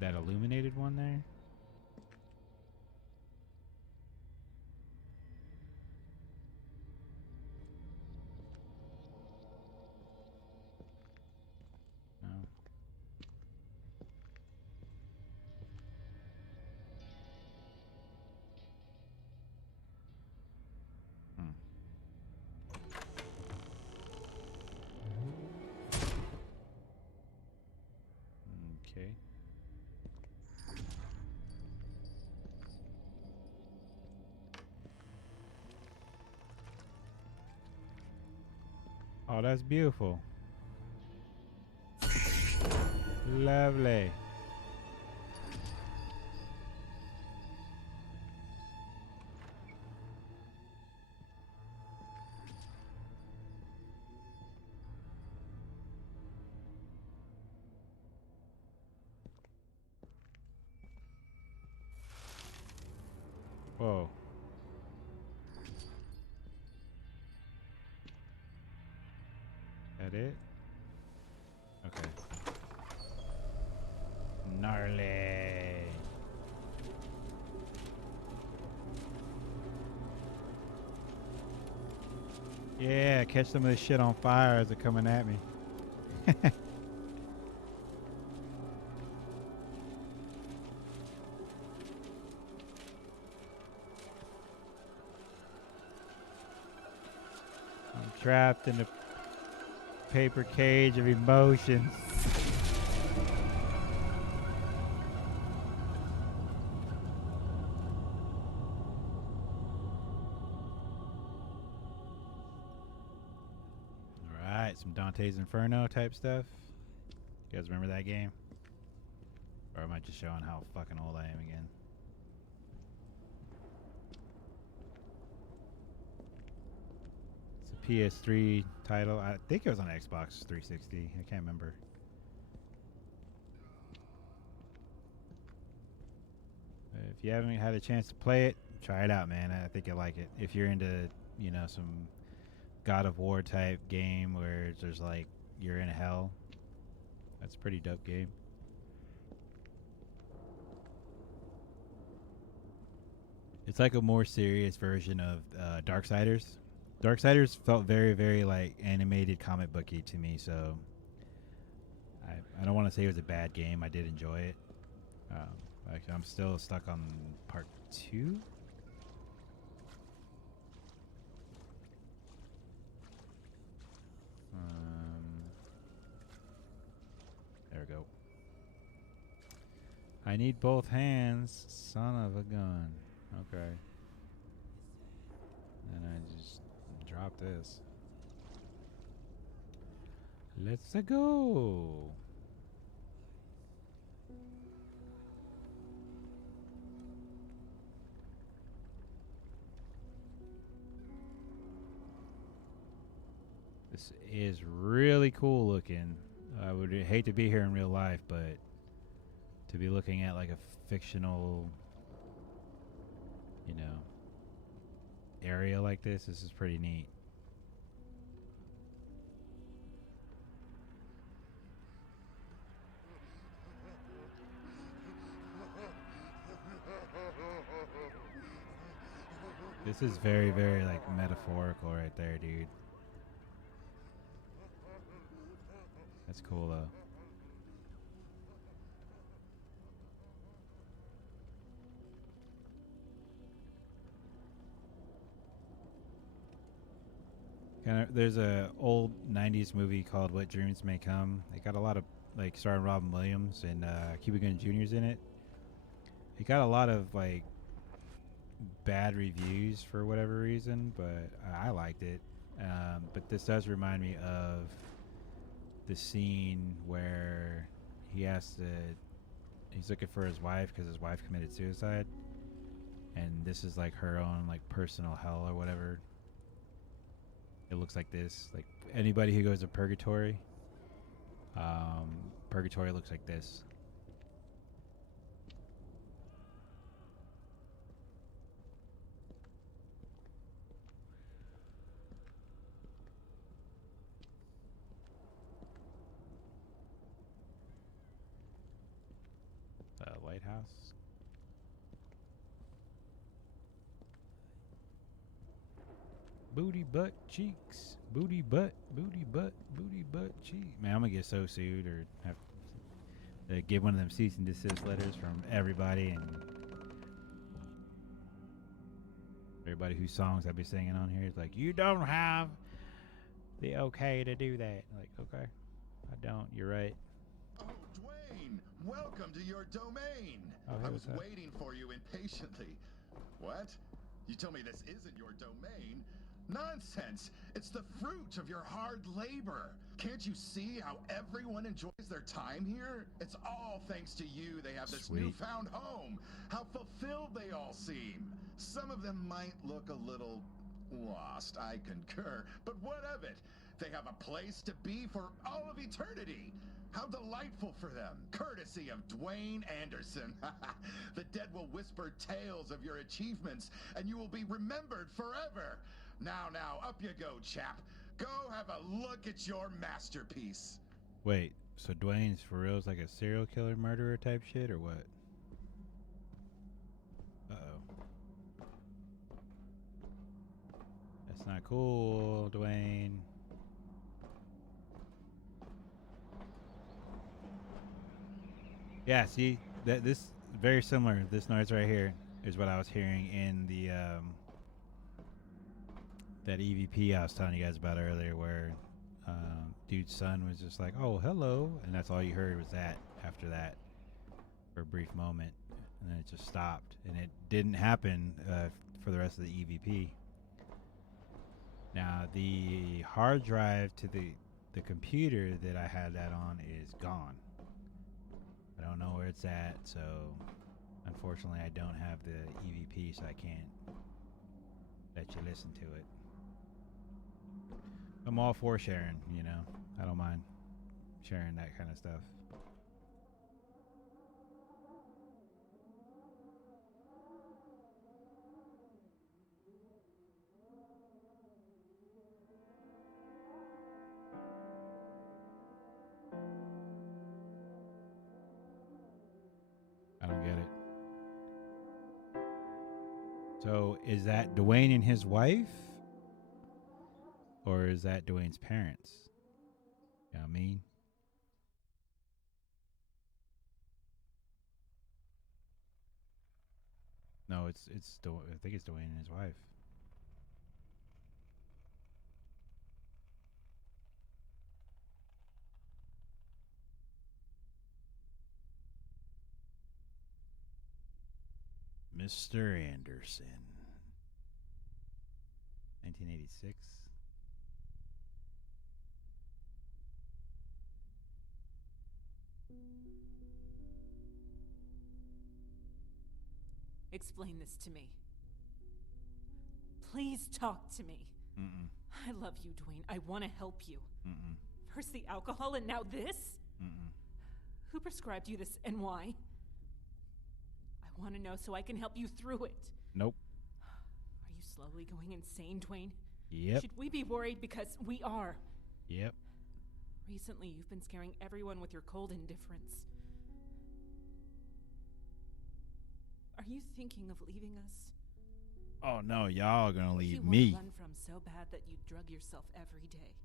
that illuminated one there. No. Okay. Oh, that's beautiful. Lovely. Whoa. That it? Okay. Gnarly. Yeah, catch some of this shit on fire as they're coming at me. I'm trapped in a paper cage of emotions. Alright, some Dante's Inferno type stuff. You guys remember that game? Or am I just showing how fucking old I am again? It's a PS3 title. I think it was on Xbox 360. I can't remember. If you haven't had a chance to play it, try it out, man. I think you'll like it. If you're into, you know, some God of War type game where there's like you're in hell, that's a pretty dope game. It's like a more serious version of Darksiders. Darksiders felt very, very like animated comic booky to me, so I don't want to say it was a bad game. I did enjoy it. Like I'm still stuck on part 2. I need both hands, son of a gun. Okay. And I just drop this. Let's go. This is really cool looking. I would hate to be here in real life, but to be looking at like a fictional, you know, area like this is pretty neat. This is very, very like metaphorical right there, dude. That's cool though. There's a old '90s movie called What Dreams May Come. It got a lot of like starring Robin Williams and Cuba Gooding Jr.'s in it. It got a lot of like bad reviews for whatever reason, but I liked it. But this does remind me of the scene where he's looking for his wife because his wife committed suicide, and this is like her own like personal hell or whatever. It looks like this. Like anybody who goes to purgatory, purgatory looks like this. Lighthouse. Booty butt cheeks. Booty butt cheeks. Man, I'm gonna get so sued or have to give one of them cease and desist letters from everybody and everybody whose songs I be singing on here is like, you don't have the okay to do that. Like, okay, I don't. You're right. Oh, Dwayne, welcome to your domain. Oh, hey, I was what's up? waiting for you impatiently. What? You tell me this isn't your domain? Nonsense! It's the fruit of your hard labor. Can't you see how everyone enjoys their time here? It's all thanks to you they have this Sweet. newfound home. How fulfilled they all seem. Some of them might look a little lost, I concur, but what of it? They have a place to be for all of eternity. How delightful for them, courtesy of Dwayne Anderson. The dead will whisper tales of your achievements, and you will be remembered forever. Now, up you go, chap. Go have a look at your masterpiece. Wait, so Dwayne's for real is like a serial killer murderer type shit or what? Uh-oh. That's not cool, Dwayne. Yeah, see, this very similar. This noise right here is what I was hearing in the that EVP I was telling you guys about earlier, where dude's son was just like, "Oh, hello," and that's all you heard was that. After that, for a brief moment, and then it just stopped, and it didn't happen for the rest of the EVP. Now, the hard drive to the computer that I had that on is gone. I don't know where it's at, so unfortunately I don't have the EVP, so I can't let you listen to it. I'm all for sharing, you know. I don't mind sharing that kind of stuff. I don't get it. So is that Dwayne and his wife? Or is that Dwayne's parents? You know what I mean? No, it's I think it's Dwayne and his wife. Mr. Anderson. 1986. Explain this to me. Please talk to me. Mm-mm. I love you, Dwayne. I want to help you. Mm-mm. First the alcohol and now this? Mm-mm. Who prescribed you this and why? I want to know so I can help you through it. Nope. Are you slowly going insane, Dwayne? Yep. Should we be worried? Because we are. Yep. Recently, you've been scaring everyone with your cold indifference. Are you thinking of leaving us? Oh no, y'all gonna leave you me. want to run from so bad that you drug yourself every day.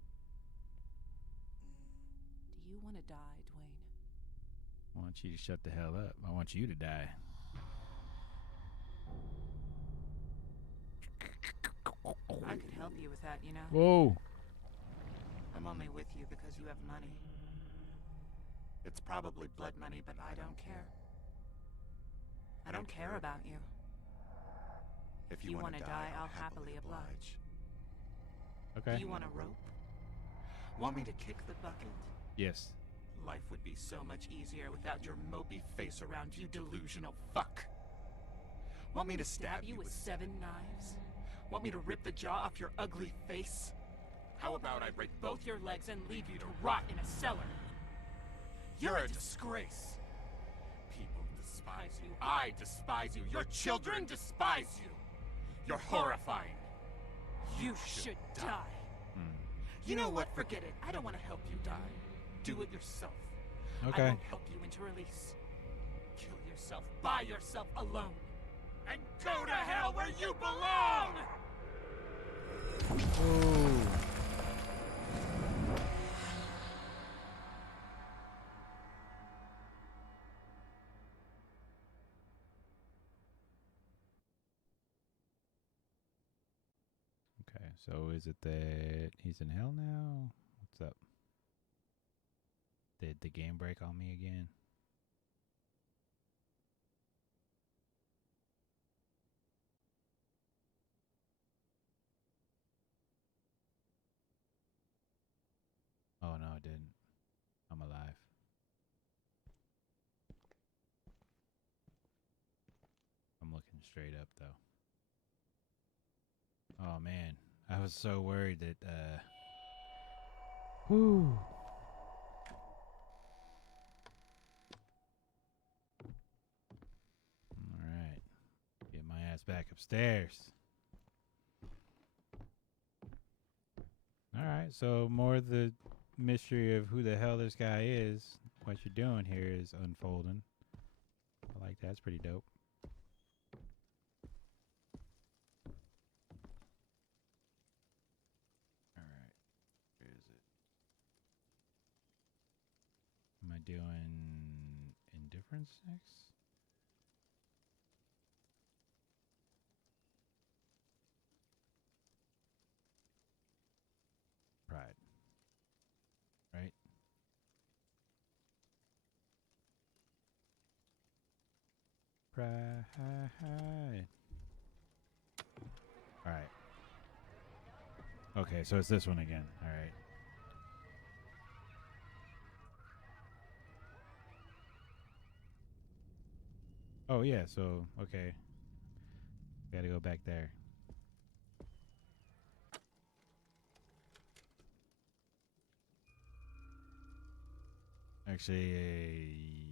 Do you want to die, Dwayne? I want you to shut the hell up. I want you to die. I could help you with that, you know? Whoa. I'm only with you because you have money. It's probably blood money, but I don't care. I don't care about you. If you want to die, I'll happily oblige. Okay. Do you want a rope? Want me to kick the bucket? Yes. Life would be so much easier without your mopey face around, you delusional fuck. Want me to stab you with 7 knives? Want me to rip the jaw off your ugly face? How about I break both your legs and leave you to rot in a cellar? You're a disgrace. People despise you. I despise you. Your children despise you. You're horrifying. You should die. You know what? Forget it. I don't want to help you die. Do it yourself. Okay. I won't help you into release. Kill yourself by yourself alone. And go to hell where you belong! Ooh. Okay, so is it that he's in hell now? What's up? Did the game break on me again? Oh no, it didn't. I'm alive. I'm looking straight up though. Oh man, I was so worried that whoo. All right. Get my ass back upstairs. All right, so more of the mystery of who the hell this guy is, what you're doing here is unfolding. I like that. It's pretty dope. All right. Where is it? Am I doing indifference next? Pride. Right? Pride. All right. Okay, so it's this one again. All right. Oh, yeah, so, okay. Gotta go back there. Actually,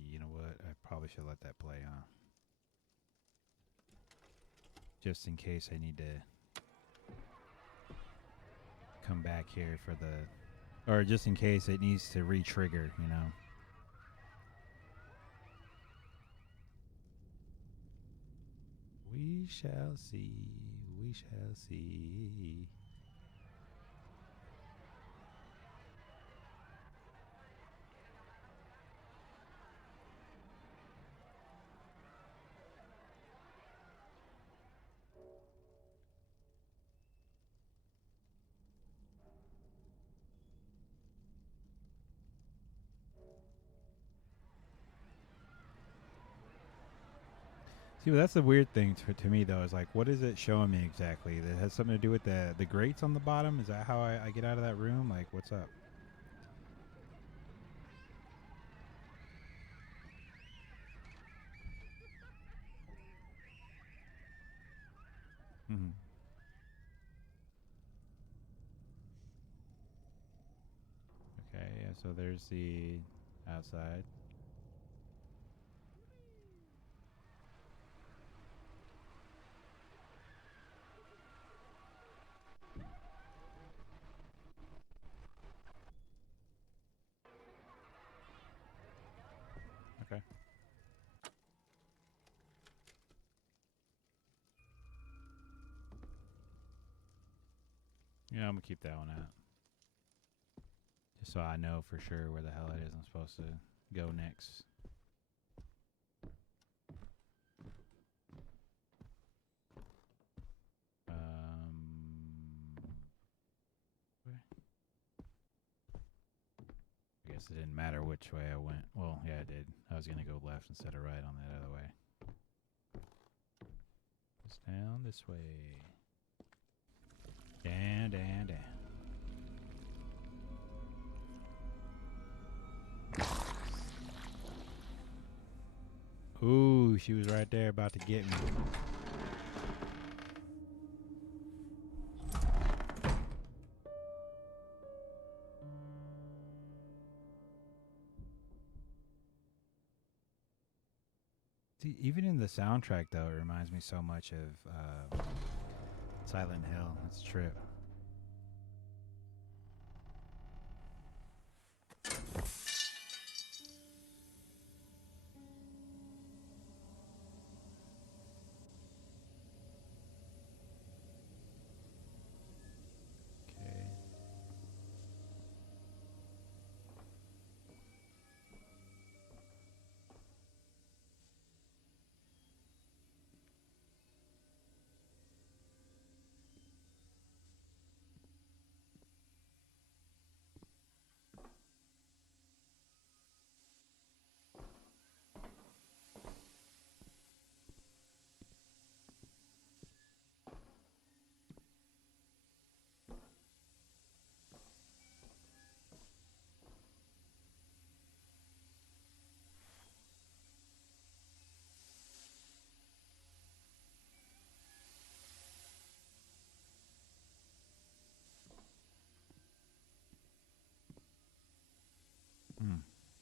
you know what? I probably should let that play, huh? Just in case I need to come back here for the... Or just in case it needs to re-trigger, you know? We shall see. We shall see. See, but that's the weird thing to me though. Is like, what is it showing me exactly? That has something to do with the grates on the bottom. Is that how I get out of that room? Like, what's up? Mm-hmm. Okay, yeah, so there's the outside. Okay. Yeah, I'm gonna keep that one out. Just so I know for sure where the hell it is I'm supposed to go next. I guess it didn't matter which way I went. Well, yeah, it did. I was gonna go left instead of right on that other way. Just down this way. Down, down, down. Ooh, she was right there about to get me. See, even in the soundtrack, though, it reminds me so much of Silent Hill. It's a trip. Okay.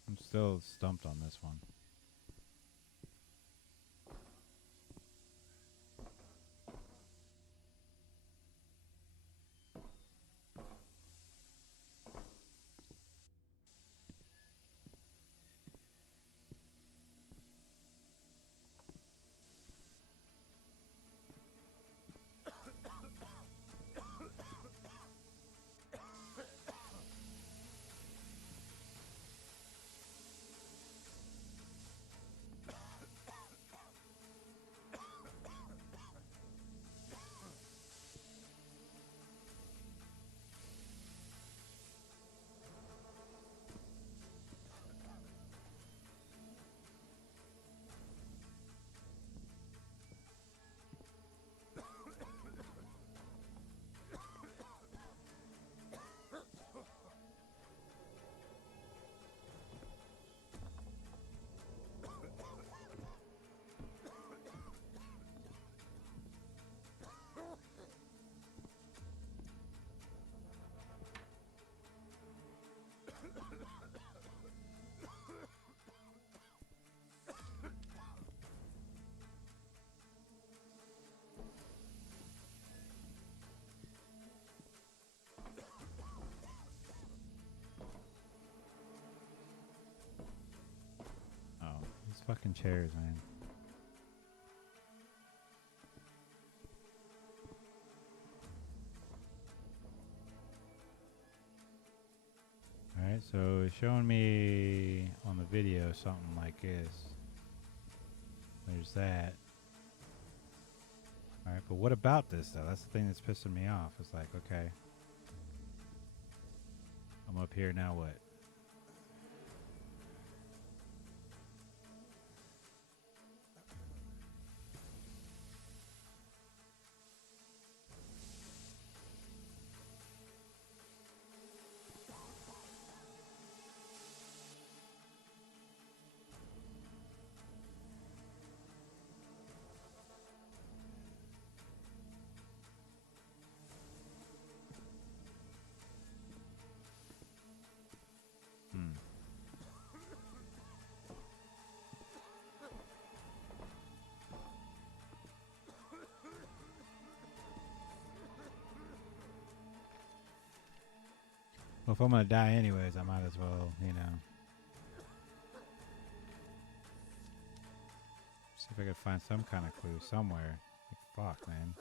I'm still stumped on this one. Oh, these fucking chairs, man. Alright, so it's showing me on the video something like this. There's that. Alright, but what about this though? That's the thing that's pissing me off. It's like, okay. I'm up here, now what? Well, if I'm gonna die anyways, I might as well, you know. See if I can find some kind of clue somewhere. Like, fuck, man.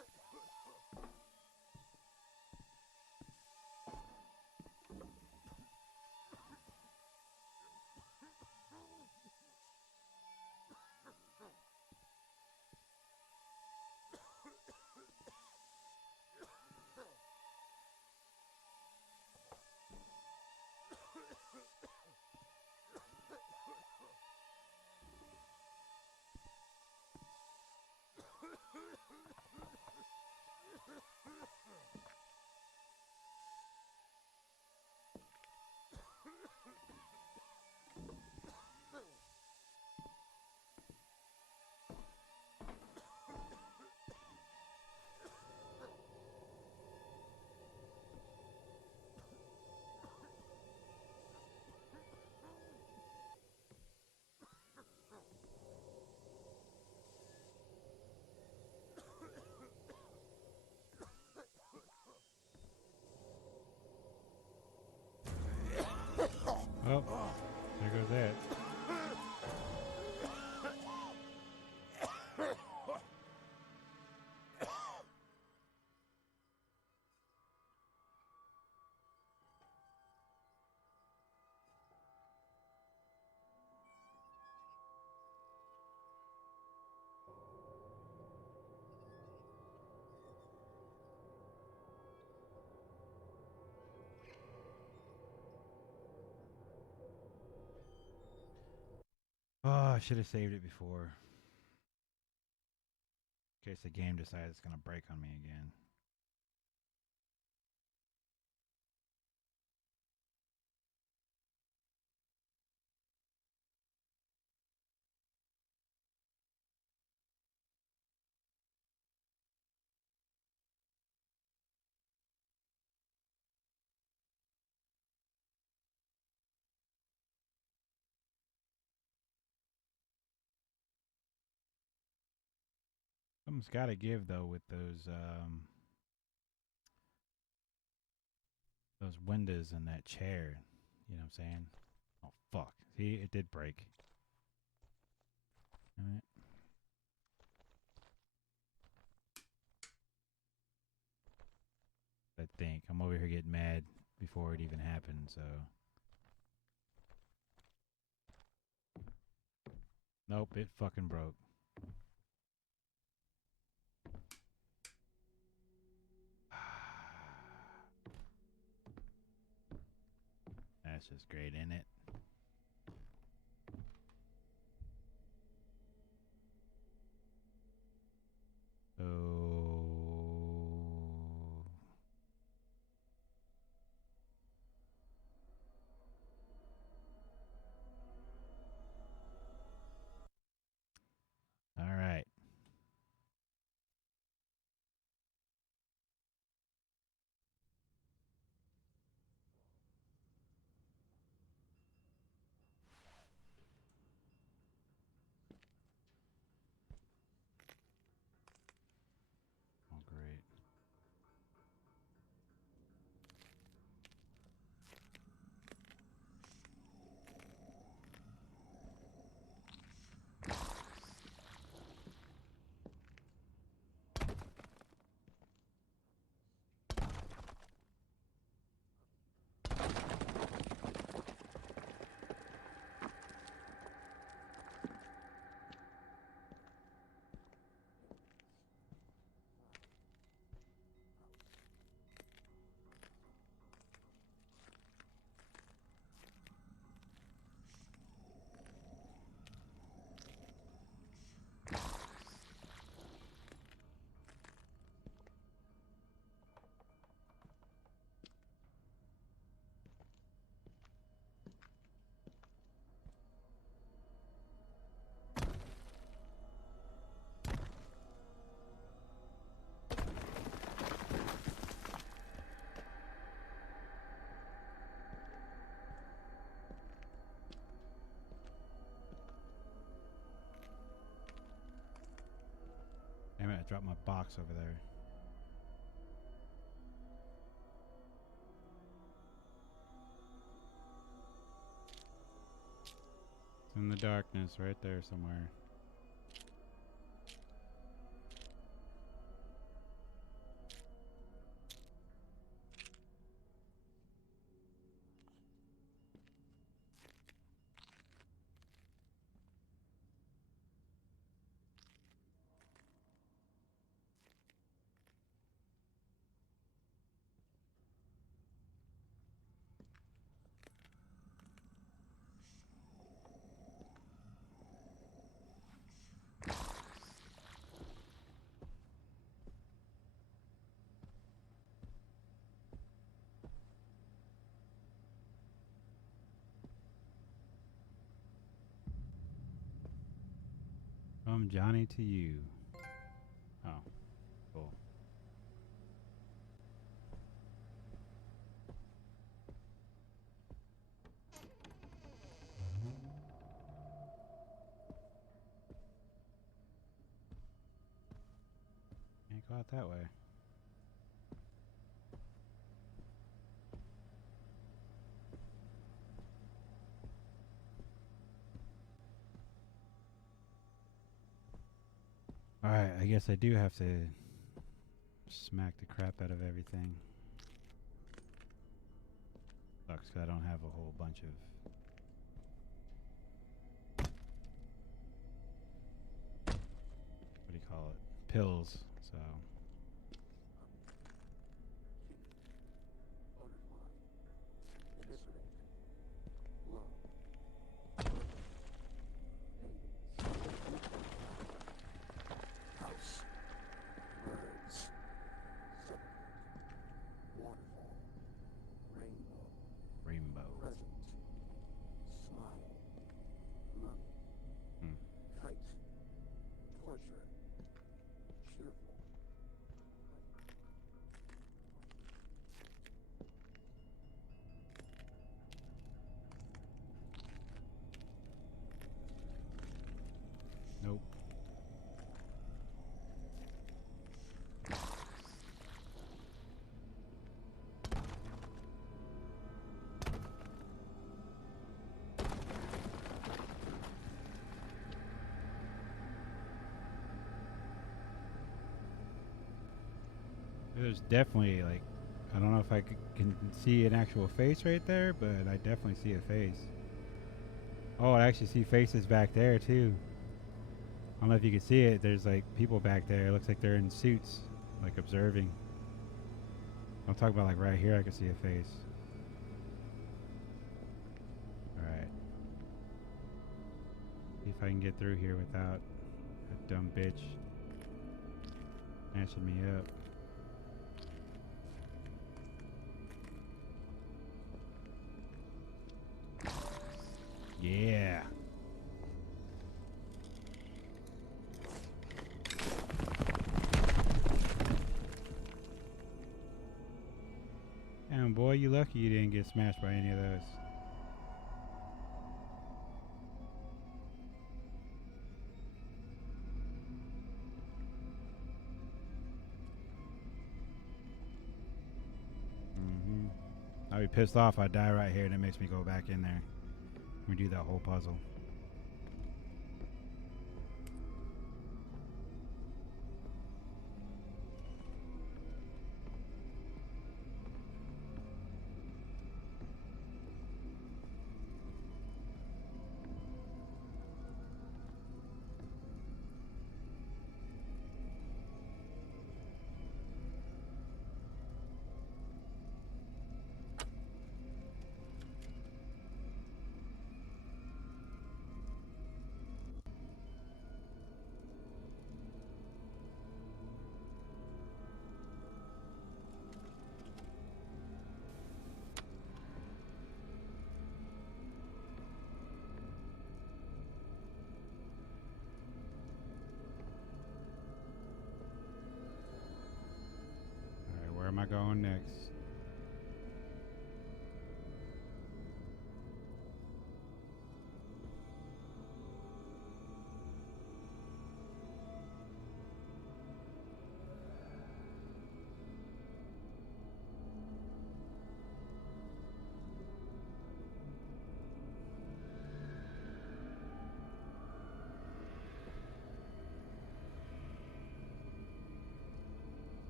Oh, there goes that. Oh, I should have saved it before. In case the game decides it's gonna break on me again. Something's got to give though with those windows and that chair. You know what I'm saying? Oh fuck! See, it did break. All right. I think I'm over here getting mad before it even happened. So. Nope, it fucking broke. That's just great, isn't it? Oh. All right. Oh, great. Damn it, I dropped my box over there. In the darkness, right there somewhere. From Johnny to you. Oh, cool. Can't go out that way. Alright, I guess I do have to smack the crap out of everything. Sucks 'cause I don't have a whole bunch of... what do you call it? Pills, so... Nope. There's definitely, like, I don't know if I can see an actual face right there, but I definitely see a face. Oh, I actually see faces back there too. I don't know if you can see it. There's like people back there. It looks like they're in suits, like observing. I'm talking about like right here. I can see a face. All right. See if I can get through here without a dumb bitch snatching me up. Yeah. Damn, boy, you lucky you didn't get smashed by any of those. I'll be pissed off if I die right here and it makes me go back in there. We do that whole puzzle. Where am I going next?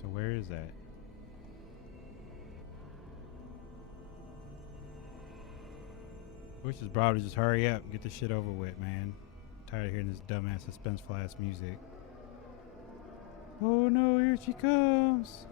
So where is that? Wish this broad would just hurry up and get this shit over with, man. Tired of hearing this dumbass suspenseful ass music. Oh no, here she comes.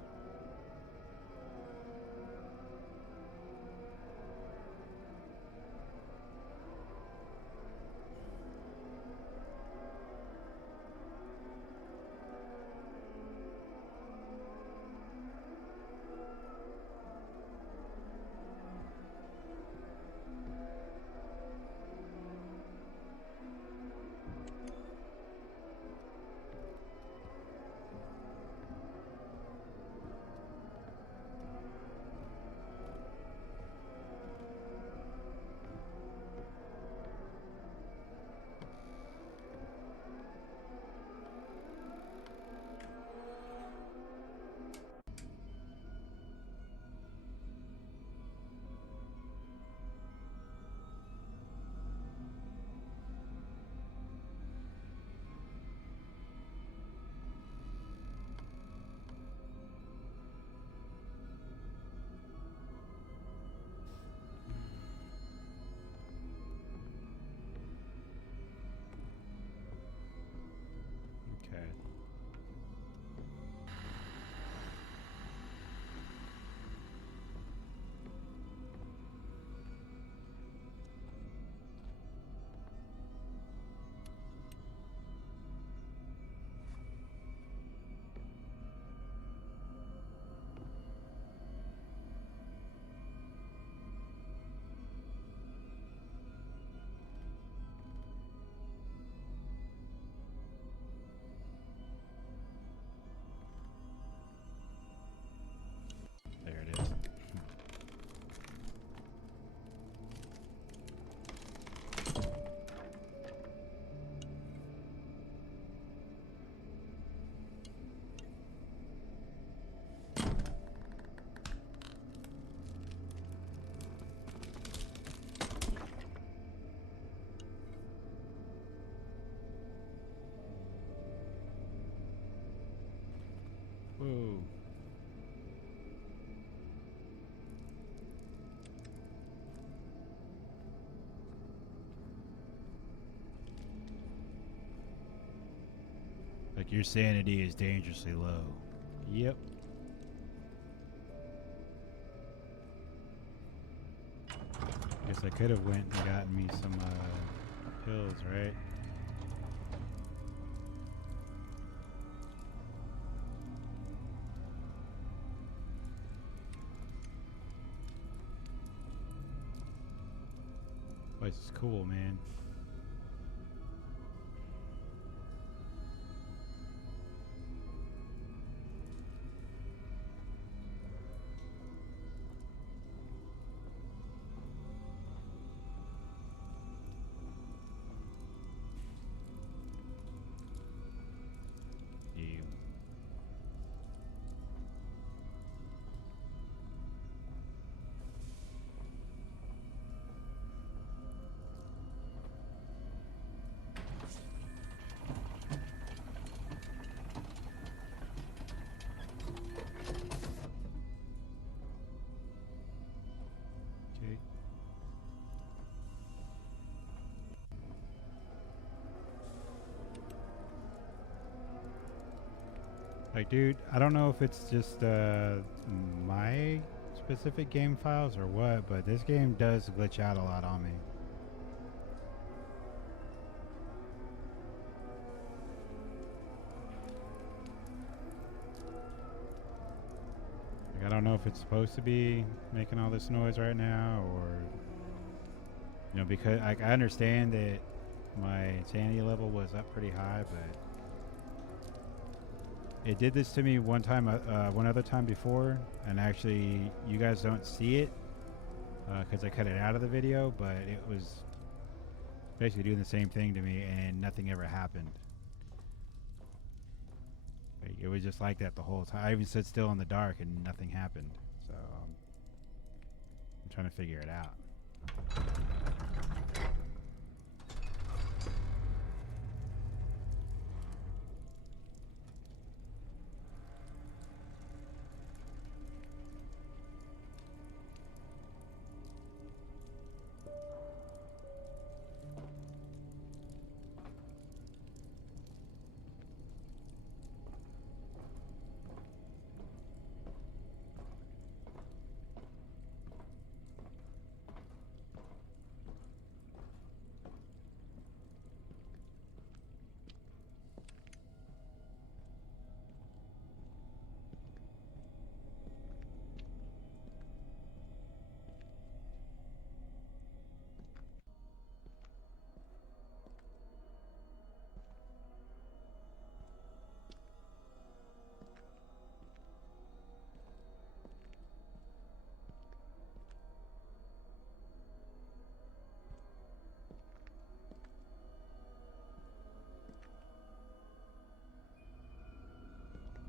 Okay. There it is. Whoa. Like your sanity is dangerously low. Yep. Guess I could have went and gotten me some pills, right? Place is cool, man. You. Okay. Like, dude, I don't know if it's just my specific game files or what, but this game does glitch out a lot on me. Like, I don't know if it's supposed to be making all this noise right now, or you know, because I understand that my sanity level was up pretty high, but it did this to me one time, one other time before, and actually you guys don't see it because I cut it out of the video, but it was basically doing the same thing to me and nothing ever happened. Like, it was just like that the whole time. I even stood still in the dark and nothing happened. So I'm trying to figure it out.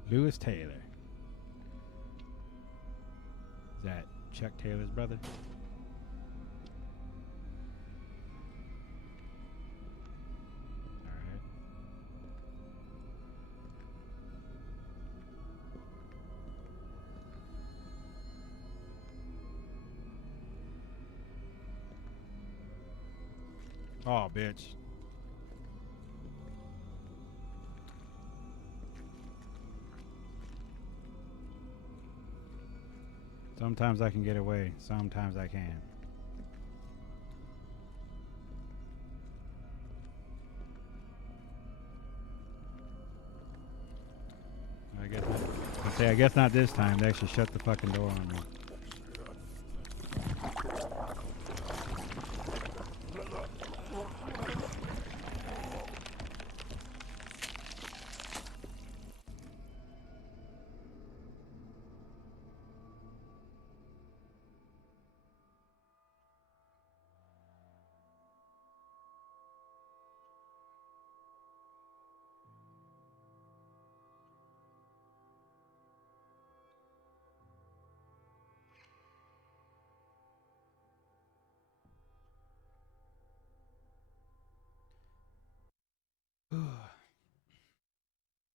Lewis Taylor. Is that Chuck Taylor's brother? Alright. Oh, bitch. Sometimes I can get away. Sometimes I can. I guess not this time. They actually shut the fucking door on me.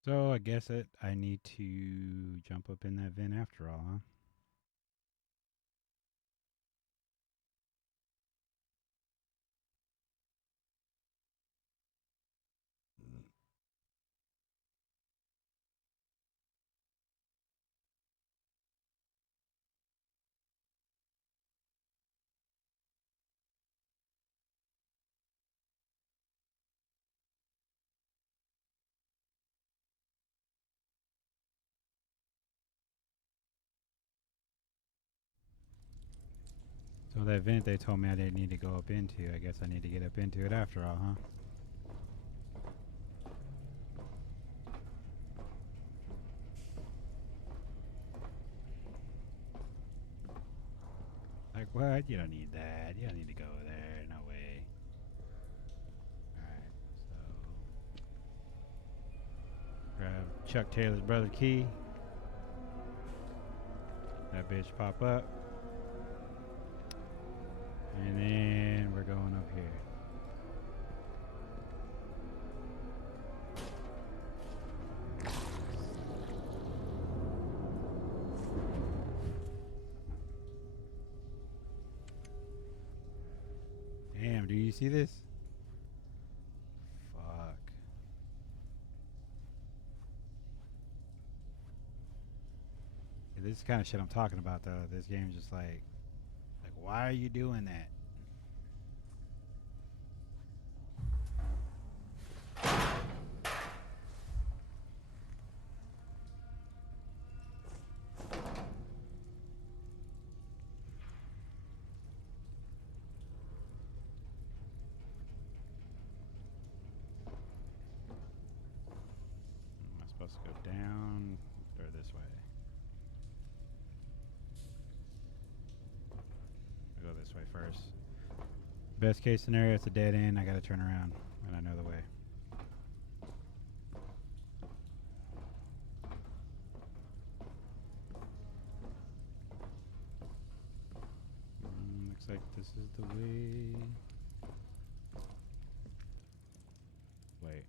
So I guess I need to jump up in that vent after all, huh? So that vent they told me I didn't need to go up into, I guess I need to get up into it after all, huh? Like what? You don't need that. You don't need to go there. No way. Alright, so grab Chuck Taylor's brother key. That bitch pop up. And then we're going up here. Damn, do you see this? Fuck. Yeah, this is the kind of shit I'm talking about, though. This game's just like, why are you doing that? Am I supposed to go down or this way? I'll go this way first. Best case scenario, it's a dead end. I gotta turn around, and I know the way. Looks like this is the way. Wait.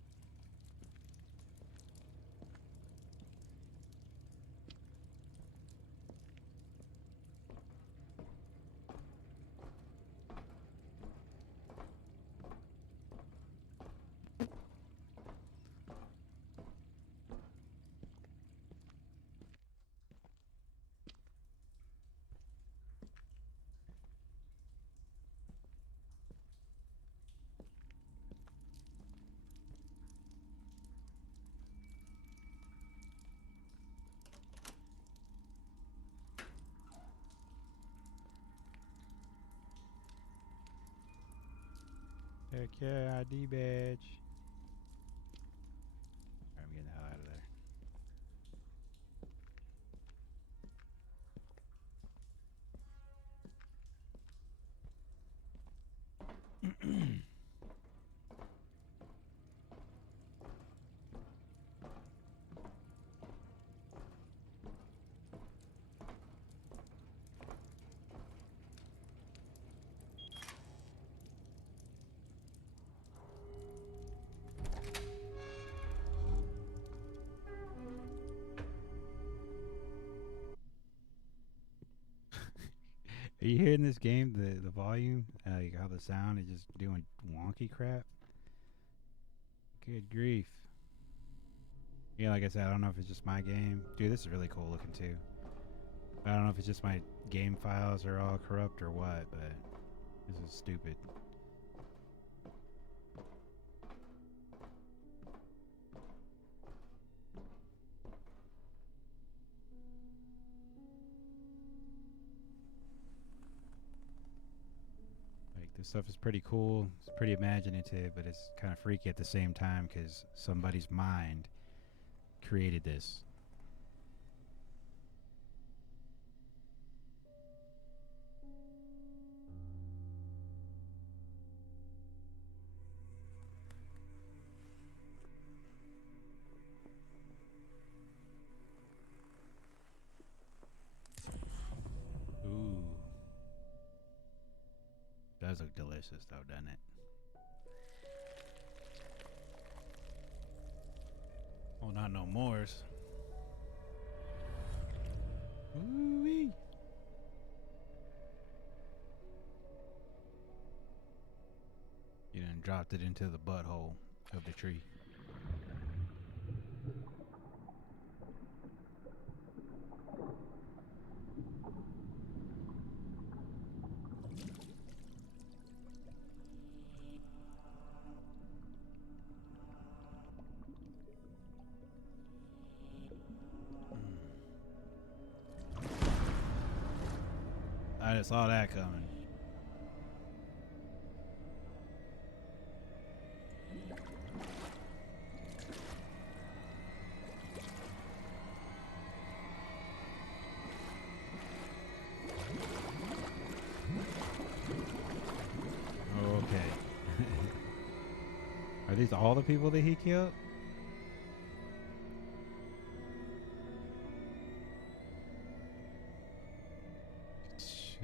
Heck yeah, ID badge. I'm getting the hell out of there. Are you hearing this game? The volume, like how the sound is just doing wonky crap. Good grief. Yeah, like I said, I don't know if it's just my game. Dude, this is really cool looking too. I don't know if it's just my game files are all corrupt or what, but this is stupid. Like, this stuff is pretty cool. It's pretty imaginative, but it's kind of freaky at the same time because somebody's mind created this. Ooh. Does look delicious though, doesn't it? Oh, not no mores. Ooh-wee. You done dropped it into the butthole of the tree. I just saw that coming. Okay. Are these all the people that he killed?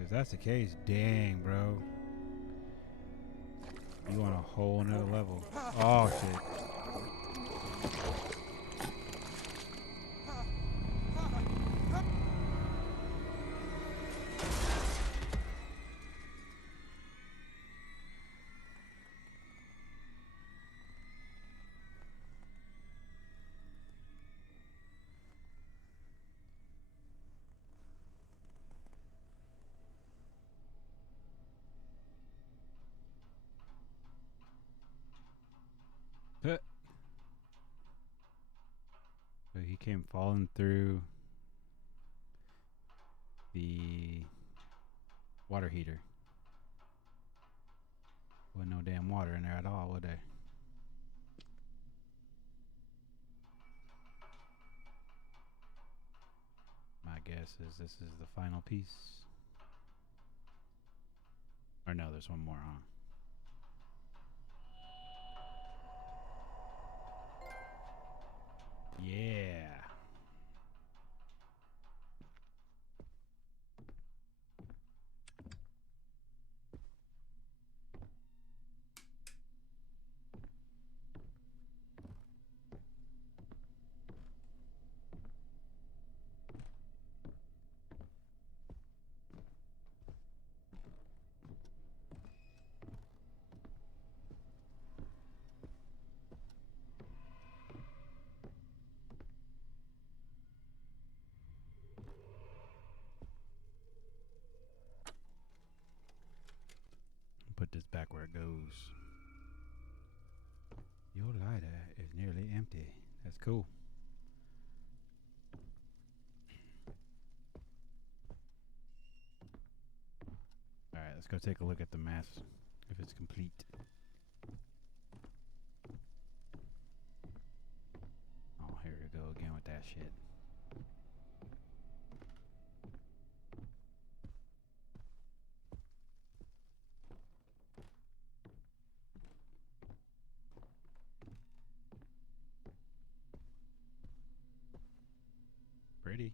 If that's the case, dang, bro. You on a whole nother level. Oh, shit. So he came falling through the water heater. Wasn't no damn water in there at all, was there? My guess is this is the final piece. Or no, there's one more on. Yeah. Put this back where it goes. Your lighter is nearly empty. That's cool. Alright, let's go take a look at the math, if it's complete. Oh, here we go again with that shit. Pretty.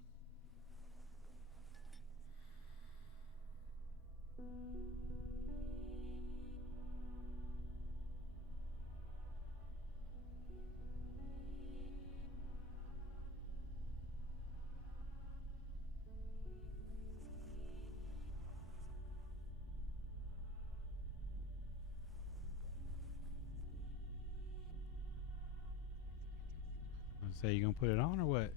So you gonna put it on or what?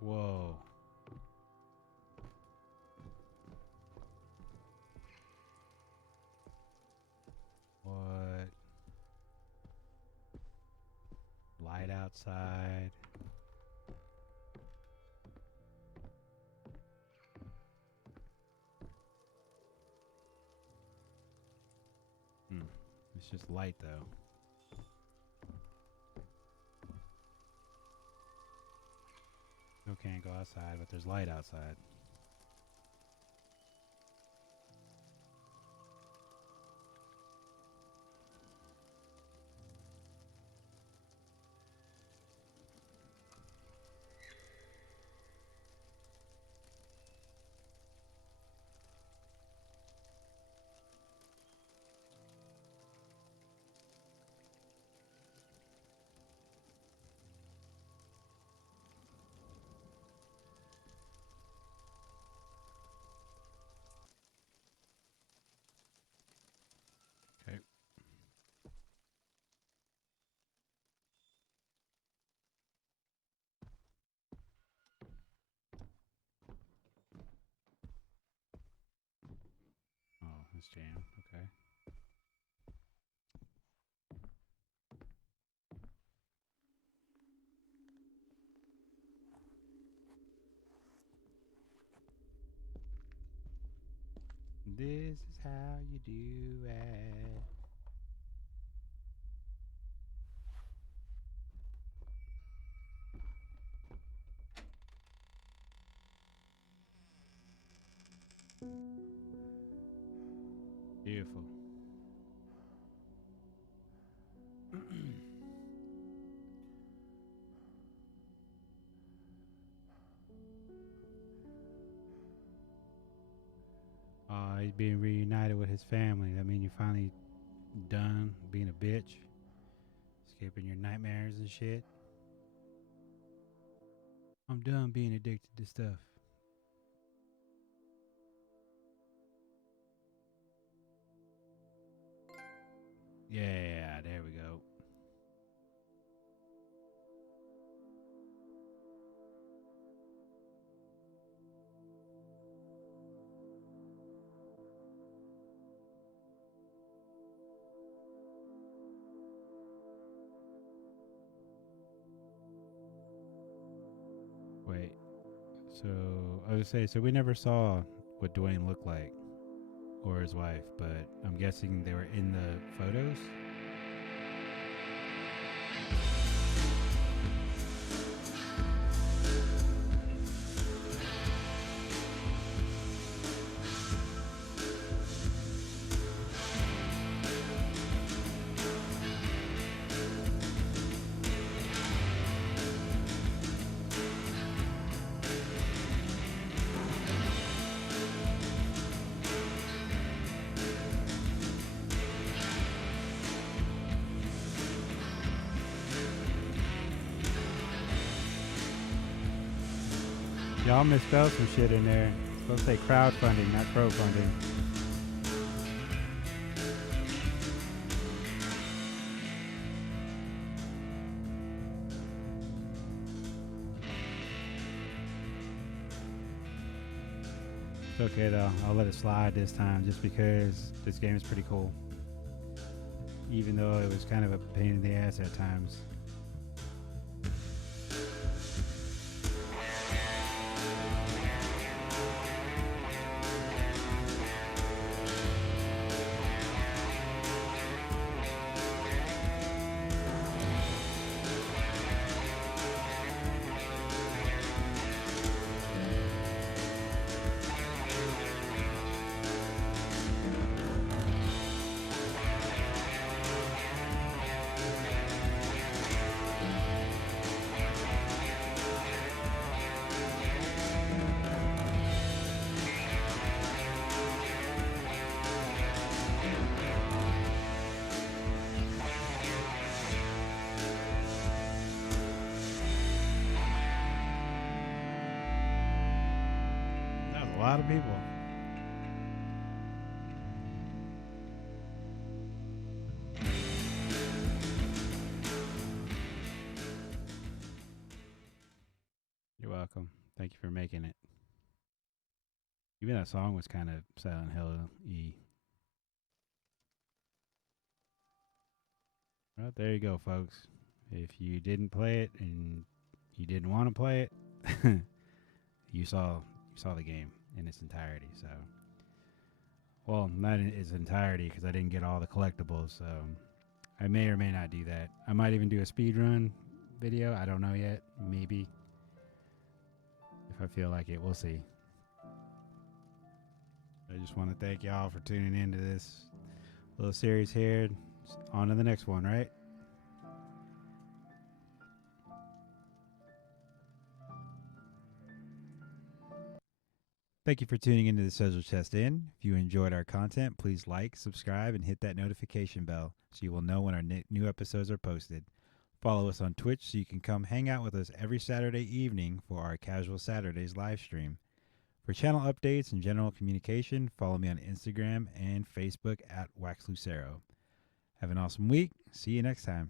Whoa. What? Light outside. It's just light though. Still can't go outside, but there's light outside. Okay. Oh, it's jammed. Okay. This is how you do it. Beautiful. He's being reunited with his family. That means you're finally done being a bitch, escaping your nightmares and shit. I'm done being addicted to stuff. Yeah, there we go. Wait. So, I was gonna say, so we never saw what Dwayne looked like or his wife, but I'm guessing they were in the photos. Y'all misspelled some shit in there. It's supposed to say crowdfunding, not pro-funding. It's okay though. I'll let it slide this time just because this game is pretty cool. Even though it was kind of a pain in the ass at times. lot of people. You're welcome. Thank you for making it. Even that song was kind of Silent Hill-y. Well, there you go, folks. If you didn't play it and you didn't want to play it, you saw the game in its entirety. So, well, not in its entirety because I didn't get all the collectibles. So, I may or may not do that. I might even do a speed run video. I don't know yet. Maybe. If I feel like it, we'll see. I just want to thank y'all for tuning into this little series here. On to the next one, right? Thank you for tuning into the Treasure Chest Inn. If you enjoyed our content, please like, subscribe, and hit that notification bell so you will know when our new episodes are posted. Follow us on Twitch so you can come hang out with us every Saturday evening for our Casual Saturdays live stream. For channel updates and general communication, follow me on Instagram and Facebook at WaxLucero. Have an awesome week. See you next time.